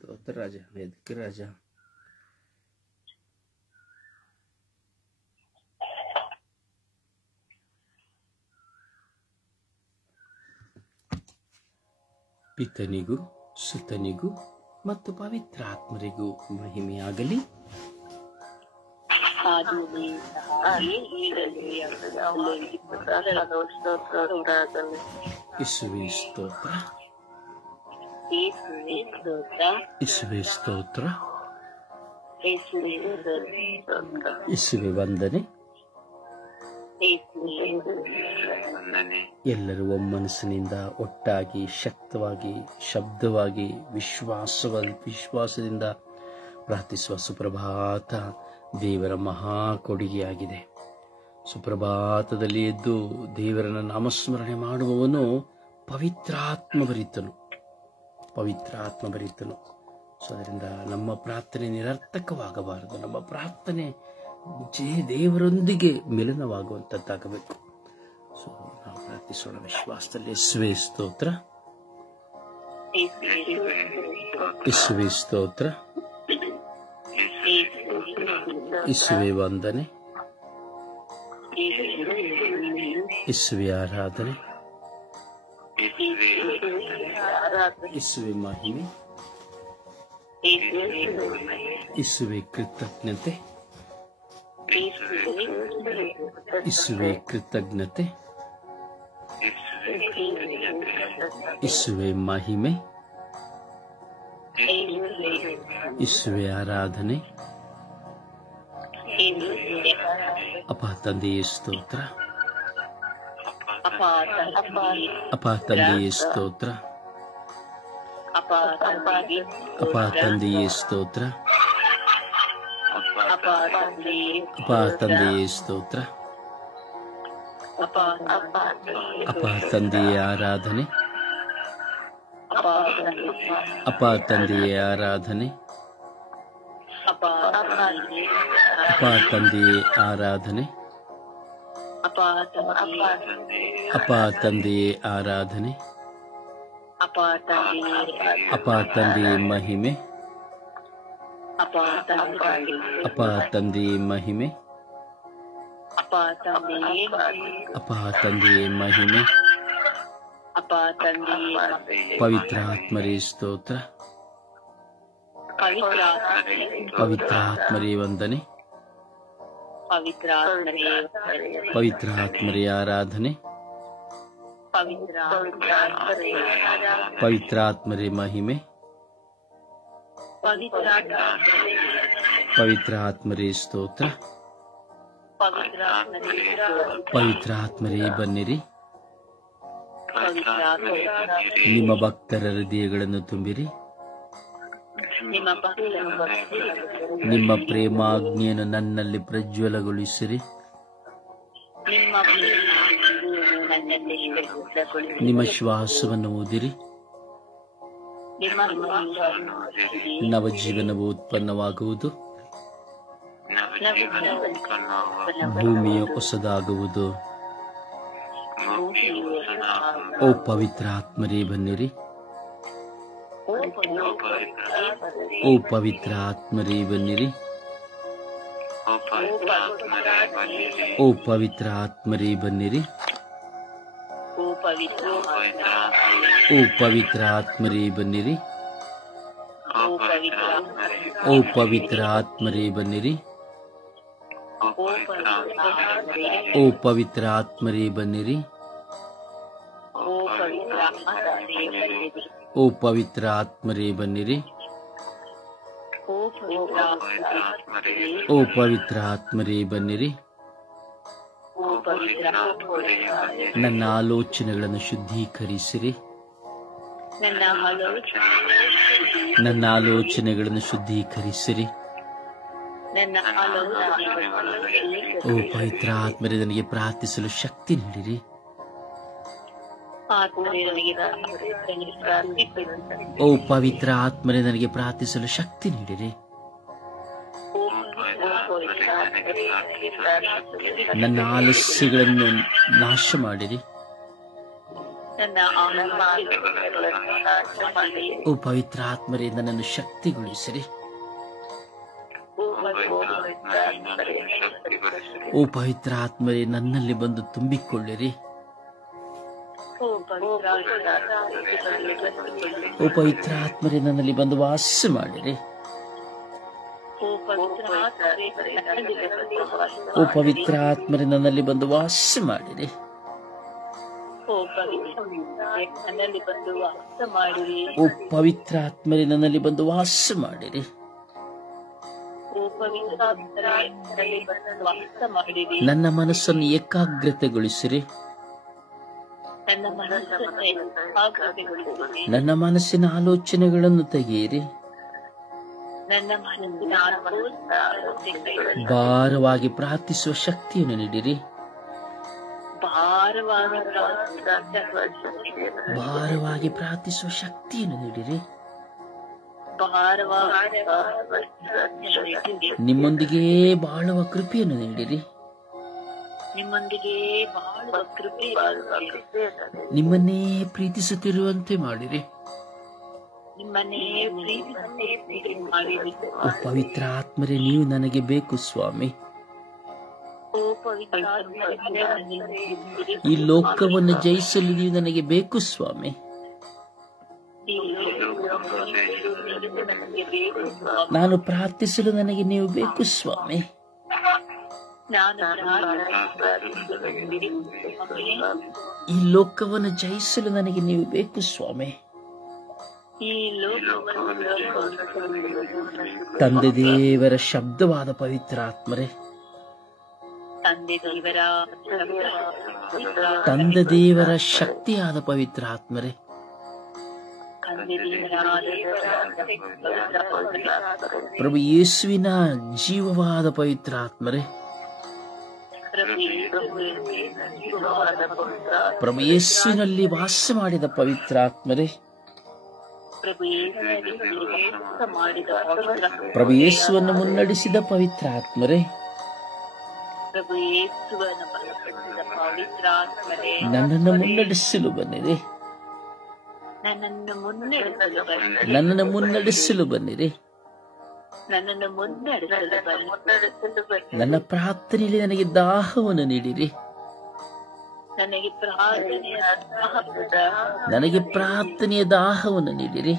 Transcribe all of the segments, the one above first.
ಸ್ತೋತ್ರ ರಾಜ, ಎದಕ್ಕೆ ರಾಜ? ಪಿತನಿಗೂ ಸುತನಿಗೂ ಮತ್ತು ಪವಿತ್ರಾತ್ಮರಿಗೂ ಮಹಿಮೆಯಾಗಲಿ. ಯೇಸುವೇ ಸ್ತೋತ್ರ, ಯೇಸುವೇ ಸ್ತೋತ್ರ, ಯೇಸುವೇ ವಂದನೆ. ಎಲ್ಲರೂ ಒಮ್ಮನಸ್ಸಿನಿಂದ ಒಟ್ಟಾಗಿ ಶಕ್ತವಾಗಿ ಶಬ್ದವಾಗಿ ವಿಶ್ವಾಸದಿಂದ ಪ್ರಾರ್ಥಿಸುವ ಸುಪ್ರಭಾತ ದೇವರ ಮಹಾ ಕೊಡುಗೆಯಾಗಿದೆ. ಸುಪ್ರಭಾತದಲ್ಲಿ ಎದ್ದು ದೇವರನ್ನ ನಾಮಸ್ಮರಣೆ ಮಾಡುವವನು ಪವಿತ್ರಾತ್ಮ ಭರಿತನು. ಸೊ ಅದರಿಂದ ನಮ್ಮ ಪ್ರಾರ್ಥನೆ ನಿರರ್ಥಕವಾಗಬಾರದು. ನಮ್ಮ ಪ್ರಾರ್ಥನೆ ದೇವರೊಂದಿಗೆ ಮಿಲನವಾಗುವಂತದ್ದಾಗಬೇಕು. ಸೊ ನಾವು ಪ್ರಾರ್ಥಿಸೋಣ ವಿಶ್ವಾಸದಲ್ಲಿ. ಯೇಸುವೇ ಸ್ತೋತ್ರ, ಯೇಸುವೇ ಸ್ತೋತ್ರ, ಯೇಸುವೇ ವಂದನೆ, ಯೇಸುವೇ ಆರಾಧನೆ, ಯೇಸುವೇ ಮಹಿಮೆ, ಯೇಸುವೇ ಕೃತಜ್ಞತೆ, ಯೇಸುವೇ ಕೃತಜ್ಞತೆ, ಯೇಸುವೇ ಮಹಿಮೆ, ಯೇಸುವೇ ಆರಾಧನೆ. ಅಪ್ಪ ತಂದೆಯೇ ಸ್ತೋತ್ರ, ಅಪ್ಪ ತಂದೆಯೇ ಸ್ತೋತ್ರ, ಅಪ್ಪ ತಂದೆಯೇ ಸ್ತೋತ್ರ, ಅಪ್ಪ ತಂದೆಯೇ ಸ್ತೋತ್ರ, ಅಪ್ಪ ತಂದೆಯೇ ಆರಾಧನೆ, ಅಪ್ಪ ತಂದೆಯೇ ಆರಾಧನೆ, ಅಪ್ಪ ತಂದೆಯೇ ಆರಾಧನೆ, ಅಪ್ಪ ತಂದೆಯೇ ಆರಾಧನೆ, ಅಪ್ಪ ತಂದೆಯೇ ಮಹಿಮೆ, ಅಪ್ಪ ತಂದೆಯೇ ಮಹಿಮೆ, ಅಪ್ಪ ತಂದೆಯೇ ಮಹಿಮೆ. ಪವಿತ್ರಾತ್ಮರೇ ಸ್ತೋತ್ರ, ಪವಿತ್ರಾತ್ಮರೇ ವಂದನೆ, ಪವಿತ್ರಾತ್ಮರೇ ಆರಾಧನೆ, ಪವಿತ್ರಾತ್ಮರೇ ಮಹಿಮೆ, ಪವಿತ್ರಾತ್ಮರೇ ಸ್ತೋತ್ರ, ಪವಿತ್ರಾತ್ಮರೇ ಬನ್ನಿರಿ. ನಿಮ್ಮ ಭಕ್ತರ ಹೃದಯಗಳನ್ನು ತುಂಬಿರಿ. ನಿಮ್ಮ ಪ್ರೇಮಾಗ್ನಿಯನ್ನು ನನ್ನಲ್ಲಿ ಪ್ರಜ್ವಲಗೊಳಿಸಿರಿ. ನಿಮ್ಮ ಶ್ವಾಸವನ್ನು ಊದಿರಿ. ನವಜೀವನವು ಉತ್ಪನ್ನವಾಗುವುದು. ಭೂಮಿಯು ಹೊಸದಾಗುವುದು. ಓ ಪವಿತ್ರಾತ್ಮರೇ ಬನ್ನಿರಿ. ಓ ಪವಿತ್ರಾತ್ಮರೇ ಬನ್ನಿರಿ. ಓ ಪವಿತ್ರಾತ್ಮರೇ ಬನ್ನಿರಿ. ಓ ಪವಿತ್ರಾತ್ಮರೇ ಬನ್ನಿರಿ. ಓ ಪವಿತ್ರಾತ್ಮರೇ ಬನ್ನಿರಿ. ಓ ಪವಿತ್ರಾತ್ಮರೇ ಬನ್ನಿರಿ. ಓ ಪವಿತ್ರಾತ್ಮರೇ ಬನ್ನಿರಿ. ಓ ಪವಿತ್ರಾತ್ಮರೇ ಬನ್ನಿರಿ. ನನ್ನ ಆಲೋಚನೆಗಳನ್ನು ಶುದ್ಧೀಕರಿಸಿರಿ. ನನ್ನ ಆಲೋಚನೆಗಳನ್ನು ಶುದ್ಧೀಕರಿಸಿರಿ. ಓ ಪವಿತ್ರಾತ್ಮರೇ ನನಗೆ ಪ್ರಾರ್ಥಿಸಲು ಶಕ್ತಿ ನೀಡಿರಿ. ಓ ಪವಿತ್ರ ಆತ್ಮರೇ ನನಗೆ ಪ್ರಾರ್ಥಿಸಲು ಶಕ್ತಿ ನೀಡಿರಿ. ನನ್ನ ಆಲಸ್ಯಗಳನ್ನು ನಾಶ ಮಾಡಿರಿ. ನನ್ನ ಆಲೋಚನೆಗಳನ್ನು ನಾಶ ಮಾಡಿ. ಓ ಪವಿತ್ರ ಆತ್ಮರೇ ನನ್ನನ್ನು ಶಕ್ತಿಗೊಳಿಸಿರಿ. ಓ ಪವಿತ್ರ ಆತ್ಮರೇ ನನ್ನಲ್ಲಿ ಬಂದು ತುಂಬಿಕೊಳ್ಳಿರಿ. ಓ ಪವಿತ್ರ ಆತ್ಮರೇ ನನ್ನಲ್ಲಿ ಬಂದು ವಾಸ ಮಾಡಿರಿ. ಓ ಪವಿತ್ರ ಆತ್ಮರೇ ನನ್ನಲ್ಲಿ ಬಂದು ವಾಸ ಮಾಡಿರಿ. ಓ ಪವಿತ್ರ ಆತ್ಮರೇ ನನ್ನಲ್ಲಿ ಬಂದು ವಾಸ ಮಾಡಿರಿ. ನನ್ನ ಮನಸ್ಸನ್ನು ಏಕಾಗ್ರತೆಗೊಳಿಸಿರಿ. ನನ್ನ ಮನಸ್ಸಿನ ಆಲೋಚನೆಗಳನ್ನು ತೆಗೆಯಿರಿ. ಭಾರವಾಗಿ ಪ್ರಾರ್ಥಿಸುವ ಶಕ್ತಿಯನ್ನು ನೀಡಿರಿ. ಭಾರವಾಗಿ ಪ್ರಾರ್ಥಿಸುವ ಶಕ್ತಿಯನ್ನು ನೀಡಿರಿ. ನಿಮ್ಮೊಂದಿಗೆ ಬಾಳುವ ಕೃಪೆಯನ್ನು ನೀಡಿರಿ. ನಿಮ್ಮನ್ನೇ ಪ್ರೀತಿಸುತ್ತಿರುವಂತೆ ಮಾಡಿರಿ. ಓ ಪವಿತ್ರ ಆತ್ಮರೇ ನೀವು ನನಗೆ ಬೇಕು ಸ್ವಾಮಿ. ಈ ಲೋಕವನ್ನು ಜಯಿಸಲು ನೀವು ನನಗೆ ಬೇಕು ಸ್ವಾಮಿ. ನಾನು ಪ್ರಾರ್ಥಿಸಲು ನನಗೆ ನೀವು ಬೇಕು ಸ್ವಾಮಿ. ಈ ಲೋಕವನ್ನು ಜಯಿಸಲು ನನಗೆ ನೀವು ಬೇಕು ಸ್ವಾಮಿ. ತಂದೆ ದೇವರ ಶಬ್ದವಾದ ಪವಿತ್ರ ಆತ್ಮರೇ, ತಂದೆ ದೇವರ ಶಕ್ತಿಯಾದ ಪವಿತ್ರ ಆತ್ಮರೇ, ಪ್ರಭು ಯೇಸುವಿನ ಜೀವವಾದ ಪವಿತ್ರ ಆತ್ಮರೇ, ಪ್ರಭು ಯೇಸುವಿನಲ್ಲಿ ವಾಸ ಮಾಡಿದ ಪವಿತ್ರ ಆತ್ಮರೇ, ಪ್ರಭು ಯೇಸುವನ್ನು ಮುನ್ನಡೆಸಿದ ಪವಿತ್ರ ಆತ್ಮರೇ, ನನ್ನನ್ನು ಮುನ್ನಡೆಸಲು ಬನ್ನಿರಿ. ನನ್ನನ್ನು ಮುನ್ನಡೆಸಲು ಬನ್ನಿರಿ. ನನ್ನ ಪ್ರಾರ್ಥನೆಯಲ್ಲಿ ನನಗೆ ದಾಹವನ್ನು ನೀಡಿರಿ. ನನಗೆ ಪ್ರಾರ್ಥನೆಯ ದಾಹವನ್ನು ನೀಡಿರಿ.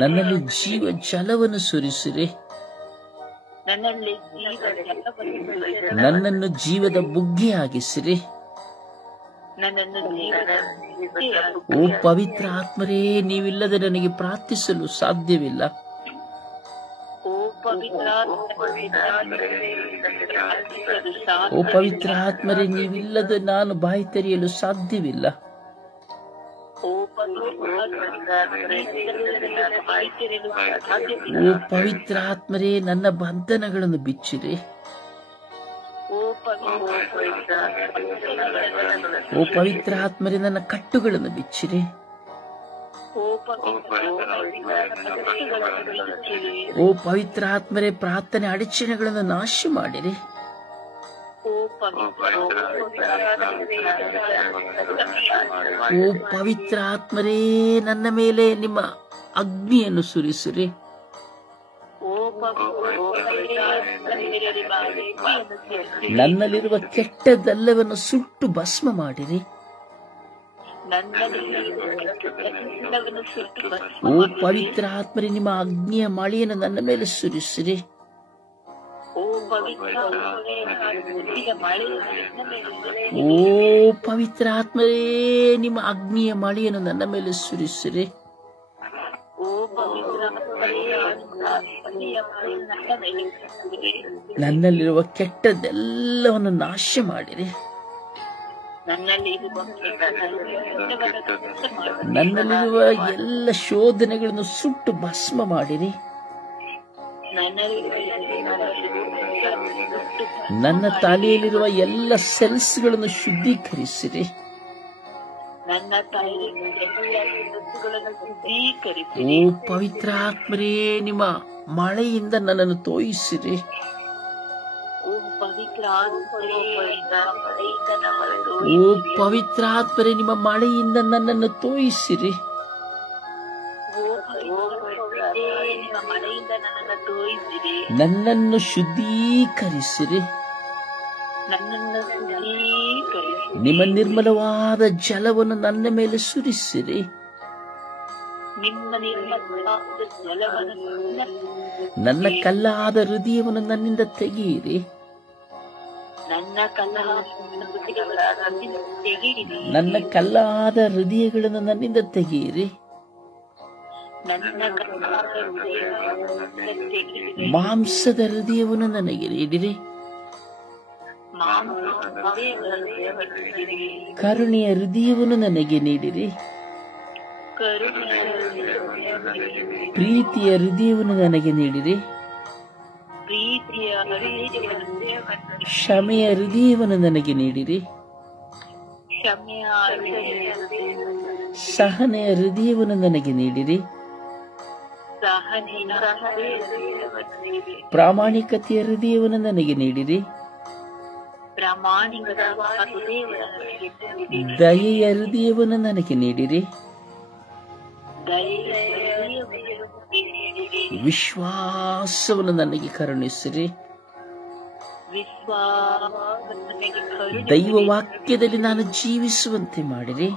ನನ್ನಲ್ಲಿ ಜೀವ ಜಲವನ್ನು ಸುರಿಸಿರಿ. ನನ್ನನ್ನು ಜೀವದ ಬುಗ್ಗೆಯಾಗಿಸಿರಿ. ಓ ಪವಿತ್ರ ಆತ್ಮರೇ, ನೀವಿಲ್ಲದೆ ನನಗೆ ಪ್ರಾರ್ಥಿಸಲು ಸಾಧ್ಯವಿಲ್ಲ. ಓ ಪವಿತ್ರ ಆತ್ಮರೇ, ನೀವಿಲ್ಲದೆ ನಾನು ಬಾಯಿ ತೆರೆಯಲು ಸಾಧ್ಯವಿಲ್ಲ. ಓ ಪವಿತ್ರ ಆತ್ಮರೇ, ನನ್ನ ಬಂಧನಗಳನ್ನು ಬಿಚ್ಚಿರಿ. ಓ ಪವಿತ್ರ ಆತ್ಮರೇ, ನನ್ನ ಕಟ್ಟುಗಳನ್ನು ಬಿಚ್ಚಿರಿ. ಓ ಪವಿತ್ರ ಆತ್ಮರೇ, ಪ್ರಾರ್ಥನೆ ಅಡಚಣೆಗಳನ್ನು ನಾಶ ಮಾಡಿರಿ. ಓ ಪವಿತ್ರ ಆತ್ಮರೇ, ನನ್ನ ಮೇಲೆ ನಿಮ್ಮ ಅಗ್ನಿಯನ್ನು ಸುರಿಸಿರಿ. ನನ್ನಲ್ಲಿರುವ ಕೆಟ್ಟದೆಲ್ಲವನ್ನು ಸುಟ್ಟು ಭಸ್ಮ ಮಾಡಿರಿ. ಓ ಪವಿತ್ರ ಆತ್ಮರೇ, ನಿಮ್ಮ ಅಗ್ನಿಯ ಮಳೆಯನ್ನು ನನ್ನ ಮೇಲೆ ಸುರಿಸಿರಿ. ಓ ಪವಿತ್ರ ಆತ್ಮರೇ, ನಿಮ್ಮ ಅಗ್ನಿಯ ಮಳೆಯನ್ನು ನನ್ನ ಮೇಲೆ ಸುರಿಸಿರಿ. ನನ್ನಲ್ಲಿರುವ ಕೆಟ್ಟದೆಲ್ಲವನ್ನು ನಾಶ ಮಾಡಿರಿ. ನನ್ನಲ್ಲಿರುವ ಎಲ್ಲ ಶೋಧನೆಗಳನ್ನು ಸುಟ್ಟು ಭಸ್ಮ ಮಾಡಿರಿ. ನನ್ನ ತಲೆಯಲ್ಲಿರುವ ಎಲ್ಲ ಸೆಲ್ಸ್ಗಳನ್ನು ಶುದ್ಧೀಕರಿಸಿರಿ. ಓ ಪವಿತ್ರ ಆತ್ಮರೇ, ನಿಮ್ಮ ಮಳೆಯಿಂದ ನನ್ನನ್ನು ತೋಯಿಸಿರಿ. ಓ ಪವಿತ್ರಾತ್ಮರೇ, ನಿಮ್ಮ ಮಳೆಯಿಂದ ನನ್ನನ್ನು ತೋಯಿಸಿರಿ. ನನ್ನನ್ನು ಶುದ್ಧೀಕರಿಸಿರಿ. ನಿಮ್ಮ ನಿರ್ಮಲವಾದ ಜಲವನ್ನು ನನ್ನ ಮೇಲೆ ಸುರಿಸಿರಿ. ನನ್ನ ಕಲ್ಲಾದ ಹೃದಯವನ್ನು ನನ್ನಿಂದ ತೆಗೆಯಿರಿ. ನನ್ನ ಕಲ್ಲಾದ ಹೃದಯಗಳನ್ನು ನನ್ನಿಂದ ತೆಗೆಯಿರಿ. ಮಾಂಸದ ಹೃದಯವನ್ನು ನನಗೆ ನೀಡಿರಿ. ಕರುಣೆಯ ಹೃದಯವನ್ನು ನನಗೆ ನೀಡಿರಿ. ಪ್ರೀತಿಯ ಹೃದಯವನ್ನು ನನಗೆ ನೀಡಿರಿ. ಕ್ಷಮೆಯ ಹೃದಯವನ್ನು ನನಗೆ ನೀಡಿರಿ. ಸಹನೆಯ ಹೃದಯವನ್ನು ನನಗೆ ನೀಡಿರಿ. ಪ್ರಾಮಾಣಿಕತೆಯ ಹೃದಯವನ್ನು ನನಗೆ ನೀಡಿರಿ. ದಯೆಯ ಹೃದಯವನ್ನು ನನಗೆ ನೀಡಿರಿ. ವಿಶ್ವಾಸವನ್ನು ನನಗೆ ಕರುಣಿಸಿರಿ. ದೈವ ವಾಕ್ಯದಲ್ಲಿ ನಾನು ಜೀವಿಸುವಂತೆ ಮಾಡಿರಿ.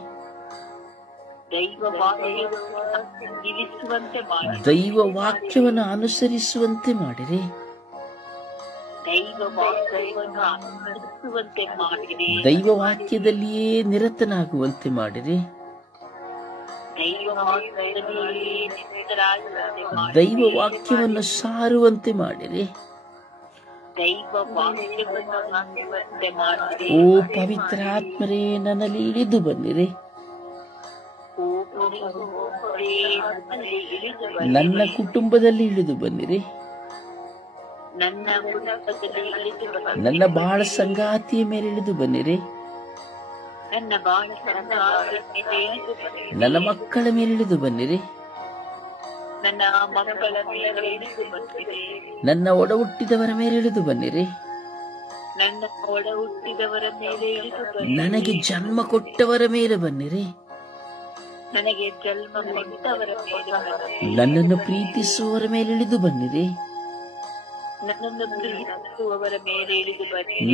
ದೈವ ವಾಕ್ಯವನ್ನು ಅನುಸರಿಸುವಂತೆ ಮಾಡಿರಿ. ದೈವ ವಾಕ್ಯದಲ್ಲಿಯೇ ನಿರತನಾಗುವಂತೆ ಮಾಡಿರಿ. ದೈವ ವಾಕ್ಯವನ್ನು ಸಾರುವಂತೆ ಮಾಡಿರಿ. ಓ ಪವಿತ್ರಾತ್ಮರೇ, ನನ್ನಲ್ಲಿ ಇಳಿದು ಬನ್ನಿರಿ. ನನ್ನ ಕುಟುಂಬದಲ್ಲಿ ಇಳಿದು ಬನ್ನಿರಿ. ನನ್ನ ಬಾಳ ಸಂಗಾತಿಯ ಮೇಲೆ ಇಳಿದು ಬನ್ನಿರಿ. ನನ್ನ ಮಕ್ಕಳ ಮೇಲೆ ಇಳಿದು ಬನ್ನಿರಿ. ನನ್ನ ಒಡ ಹುಟ್ಟಿದವರ ಮೇಲೆ ಇಳಿದು ಬನ್ನಿರಿ. ನನಗೆ ಜನ್ಮ ಕೊಟ್ಟವರ ಮೇಲೆ ಬನ್ನಿರಿ. ನನ್ನನ್ನು ಪ್ರೀತಿಸುವವರ ಮೇಲೆ ಇಳಿದು ಬನ್ನಿರಿ.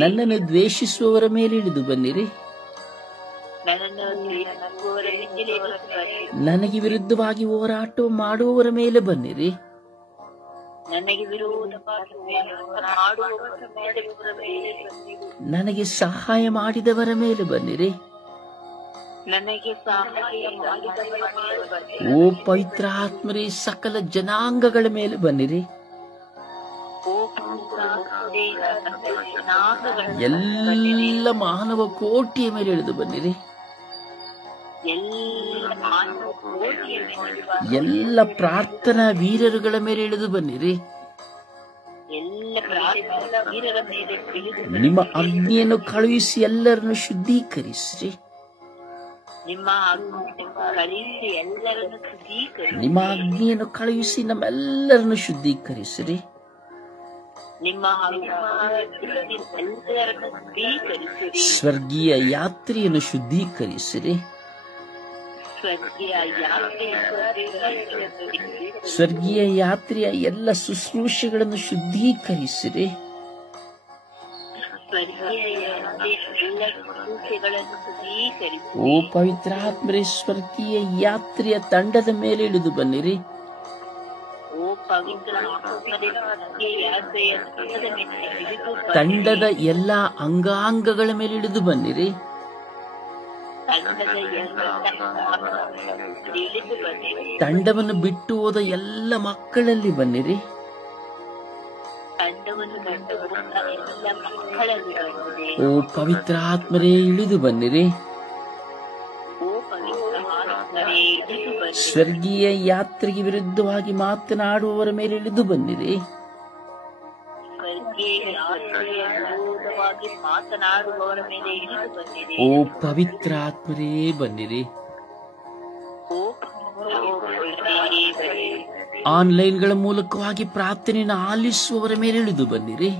ನನ್ನನ್ನು ದ್ವೇಷಿಸುವವರ ಮೇಲೆ ಇಳಿದು ಬನ್ನಿರಿ. ನನಗೆ ವಿರುದ್ಧವಾಗಿ ಹೋರಾಟ ಮಾಡುವವರ ಮೇಲೆ ಬನ್ನಿರಿ. ನನಗೆ ಸಹಾಯ ಮಾಡಿದವರ ಮೇಲೆ ಬನ್ನಿರಿ. ಓ ಪವಿತ್ರಾತ್ಮರೇ, ಸಕಲ ಜನಾಂಗಗಳ ಮೇಲೆ ಬನ್ನಿರಿ. ಎಲ್ಲ ಮಾನವ ಕೋಟಿಯ ಮೇಲೆ ಇಳಿದು ಬನ್ನಿರಿ. ಎಲ್ಲ ಪ್ರಾರ್ಥನಾ ವೀರರುಗಳ ಮೇಲೆ ಇಳಿದು ಬನ್ನಿರಿ. ನಿಮ್ಮ ಅಗ್ನಿಯನ್ನು ಕಳುಹಿಸಿ ಎಲ್ಲರನ್ನು ಶುದ್ಧೀಕರಿಸಿರಿ. ನಿಮ್ಮ ಅಗ್ನಿಯನ್ನು ಕಳುಹಿಸಿ ನಮ್ಮೆಲ್ಲರನ್ನು ಶುದ್ಧೀಕರಿಸಿರಿ. ಸ್ವರ್ಗೀಯ ಯಾತ್ರೆಯನ್ನು ಶುದ್ಧೀಕರಿಸಿರಿ. ಸ್ವರ್ಗೀಯ ಯಾತ್ರೆಯ ಎಲ್ಲ ಶುಶ್ರೂಷೆಗಳನ್ನು ಶುದ್ಧೀಕರಿಸಿರಿ. ಓ ಪವಿತ್ರಾತ್ಮರೇ, ಸ್ವರ್ಗೀಯ ಯಾತ್ರೆಯ ತಂಡದ ಮೇಲೆ ಇಳಿದು ಬನ್ನಿರಿ. ತಂಡದ ಎಲ್ಲ ಅಂಗಾಂಗಗಳ ಮೇಲೆ ಇಳಿದು ಬನ್ನಿರಿ. ತಂಡವನ್ನು ಬಿಟ್ಟು ಹೋದ ಎಲ್ಲ ಮಕ್ಕಳಲ್ಲಿ ಬನ್ನಿರಿ. ಓ ಪವಿತ್ರಾತ್ಮರೇ, ಇಳಿದು ಬನ್ನಿರಿ. ಸ್ವರ್ಗೀಯ ಯಾತ್ರೆಗೆ ವಿರುದ್ಧವಾಗಿ ಮಾತನಾಡುವವರ ಮೇಲೆ ಇಳಿದು ಬನ್ನಿರಿ. ಓ ಪವಿತ್ರಾತ್ಮರೇ, ಬನ್ನಿರಿ. ಆನ್ಲೈನ್ಗಳ ಮೂಲಕವಾಗಿ ಪ್ರಾರ್ಥನೆಯನ್ನು ಆಲಿಸುವವರ ಮೇಲೆ ಇಳಿದು ಬನ್ನಿರಿ.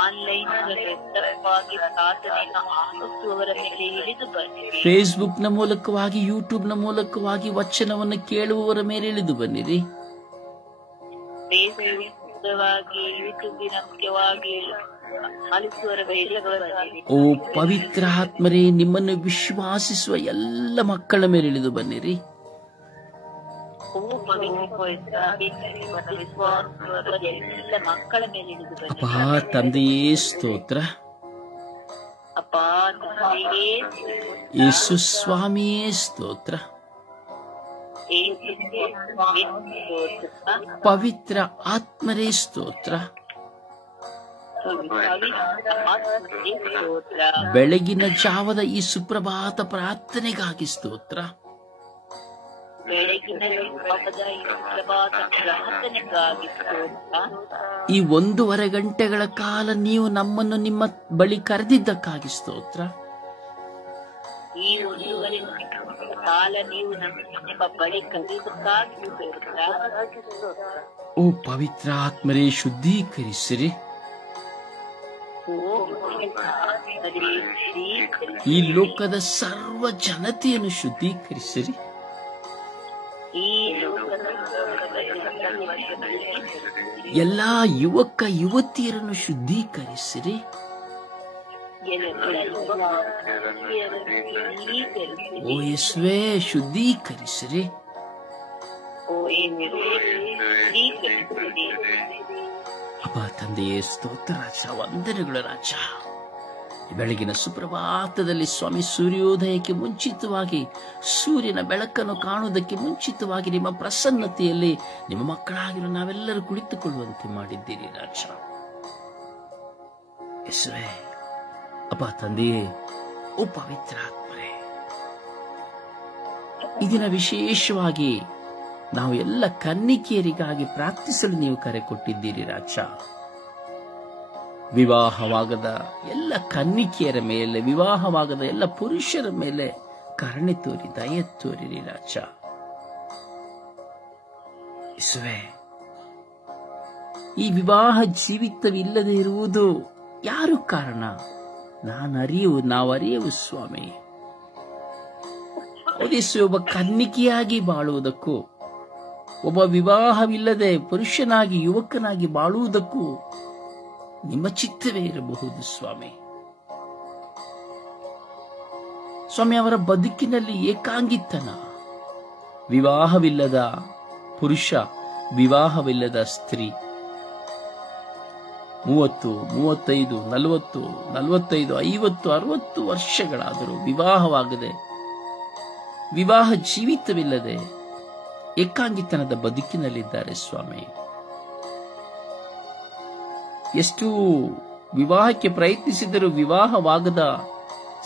ಆನ್ಲೈನ್ ನಿರಂತರವಾಗಿ ಪ್ರಾರ್ಥನೆಯನ್ನು ಆಲಿಸುವವರ ಮೇಲೆ ಇಳಿದು ಬನ್ನಿರಿ. ಫೇಸ್ಬುಕ್ನ ಮೂಲಕವಾಗಿ, ಯೂಟ್ಯೂಬ್ನ ಮೂಲಕವಾಗಿ ವಚನವನ್ನು ಕೇಳುವವರ ಮೇಲೆ ಇಳಿದು ಬನ್ನಿರಿ. ಫೇಸ್ಬುಕ್ ಮುಖ್ಯವಾಗಿ, ಯೂಟ್ಯೂಬಿನ ಮುಖ್ಯವಾಗಿ ಆಲಿಸುವವರ ಮೇಲೆ ಬನ್ನಿರಿ. ಓ ಪವಿತ್ರ ಆತ್ಮರೇ, ನಿಮ್ಮನ್ನು ವಿಶ್ವಾಸಿಸುವ ಎಲ್ಲ ಮಕ್ಕಳ ಮೇಲೆ ಇಳಿದು ಬನ್ನಿರಿ. ಎಲ್ಲ ಮಕ್ಕಳ ಮೇಲೆ ಇಳಿದು ಬನ್ನಿ. ಅಪ್ಪಾ ತಂದೆಯೇ ಸ್ತೋತ್ರ. ಅಪ್ಪಾ ತಂದೆಯೇ ಯೇಸು ಸ್ವಾಮಿಯೇ ಸ್ತೋತ್ರ. ಪವಿತ್ರ ಆತ್ಮರೇ ಸ್ತೋತ್ರ. ಬೆಳಗಿನ ಜಾವದ ಈ ಸುಪ್ರಭಾತ ಪ್ರಾರ್ಥನೆಗಾಗಿ ಸ್ತೋತ್ರ. ಈ 1.5 ಗಂಟೆಗಳ ಕಾಲ ನೀವು ನಮ್ಮನ್ನು ನಿಮ್ಮ ಬಳಿ ಕರೆದಿದ್ದಕ್ಕಾಗಿ ಸ್ತೋತ್ರ. ಈ 1.5 ಗಂಟೆಗಳ ಕಾಲ ನೀವು ನಮ್ಮನ್ನು ನಿಮ್ಮ ಬಳಿ ಕರೆದಿದ್ದಕ್ಕಾಗಿ ಸ್ತೋತ್ರ. ಓ ಪವಿತ್ರ ಆತ್ಮರೇ, ಶುದ್ಧೀಕರಿಸಿರಿ. ಈ ಲೋಕದ ಸರ್ವ ಜನತೆಯನ್ನು ಶುದ್ಧೀಕರಿಸಿರಿ. ಎಲ್ಲಾ ಯುವಕ ಯುವತಿಯರನ್ನು ಶುದ್ಧೀಕರಿಸಿರಿ. ಓ ಯೇಸುವೇ, ಶುದ್ಧೀಕರಿಸಿರಿ. ಅಪ್ಪ ತಂದೆಯೇ ಸ್ತೋತ್ರ ರಾಜ, ವಂದನೆಗಳು ರಾಜ. ಬೆಳಗಿನ ಸುಪ್ರಭಾತದಲ್ಲಿ ಸ್ವಾಮಿ, ಸೂರ್ಯೋದಯಕ್ಕೆ ಮುಂಚಿತವಾಗಿ, ಸೂರ್ಯನ ಬೆಳಕನ್ನು ಕಾಣುವುದಕ್ಕೆ ಮುಂಚಿತವಾಗಿ ನಿಮ್ಮ ಪ್ರಸನ್ನತೆಯಲ್ಲಿ ನಿಮ್ಮ ಮಕ್ಕಳಾಗಿರೋ ನಾವೆಲ್ಲರೂ ಕುಳಿತುಕೊಳ್ಳುವಂತೆ ಮಾಡಿದ್ದೀರಿ ರಾಜ. ಯೇಸುವೇ, ಅಪ್ಪ ತಂದೆಯೇ, ಓ ಪವಿತ್ರ ಆತ್ಮರೇ, ಈ ದಿನ ವಿಶೇಷವಾಗಿ ನಾವು ಎಲ್ಲ ಕನ್ನಿಕೆಯರಿಗಾಗಿ ಪ್ರಾರ್ಥಿಸಲು ನೀವು ಕರೆ ಕೊಟ್ಟಿದ್ದೀರಿ ರಾಜ. ವಿವಾಹವಾಗದ ಎಲ್ಲ ಕನ್ನಿಕೆಯರ ಮೇಲೆ, ವಿವಾಹವಾಗದ ಎಲ್ಲ ಪುರುಷರ ಮೇಲೆ ಕರುಣೆ ತೋರಿ, ದಯೆ ತೋರಿರಿ ರಾಜ. ಯೇಸುವೇ, ಈ ವಿವಾಹ ಜೀವಿತವಿಲ್ಲದೆ ಇರುವುದು ಯಾರು ಕಾರಣ? ನಾವು ಅರಿಯವು ಸ್ವಾಮಿ. ಒಬ್ಬ ಕನ್ನಿಕೆಯಾಗಿ ಬಾಳುವುದಕ್ಕೂ, ಒಬ್ಬ ವಿವಾಹವಿಲ್ಲದೆ ಪುರುಷನಾಗಿ ಯುವಕನಾಗಿ ಬಾಳುವುದಕ್ಕೂ ನಿಮ್ಮ ಚಿತ್ತವೇ ಇರಬಹುದು ಸ್ವಾಮಿ. ಸ್ವಾಮಿ, ಅವರ ಬದುಕಿನಲ್ಲಿ ಏಕಾಂಗಿತನ, ವಿವಾಹವಿಲ್ಲದ ಪುರುಷ, ವಿವಾಹವಿಲ್ಲದ ಸ್ತ್ರೀ, 30, 35, 40, 45, 50, 60 ವರ್ಷಗಳಾದರೂ ವಿವಾಹವಾಗದೆ, ವಿವಾಹ ಜೀವಿತವಿಲ್ಲದೆ ಏಕಾಂಗಿತನದ ಬದುಕಿನಲ್ಲಿದ್ದಾರೆ ಸ್ವಾಮಿ. ಎಷ್ಟು ವಿವಾಹಕ್ಕೆ ಪ್ರಯತ್ನಿಸಿದರೂ ವಿವಾಹವಾಗದ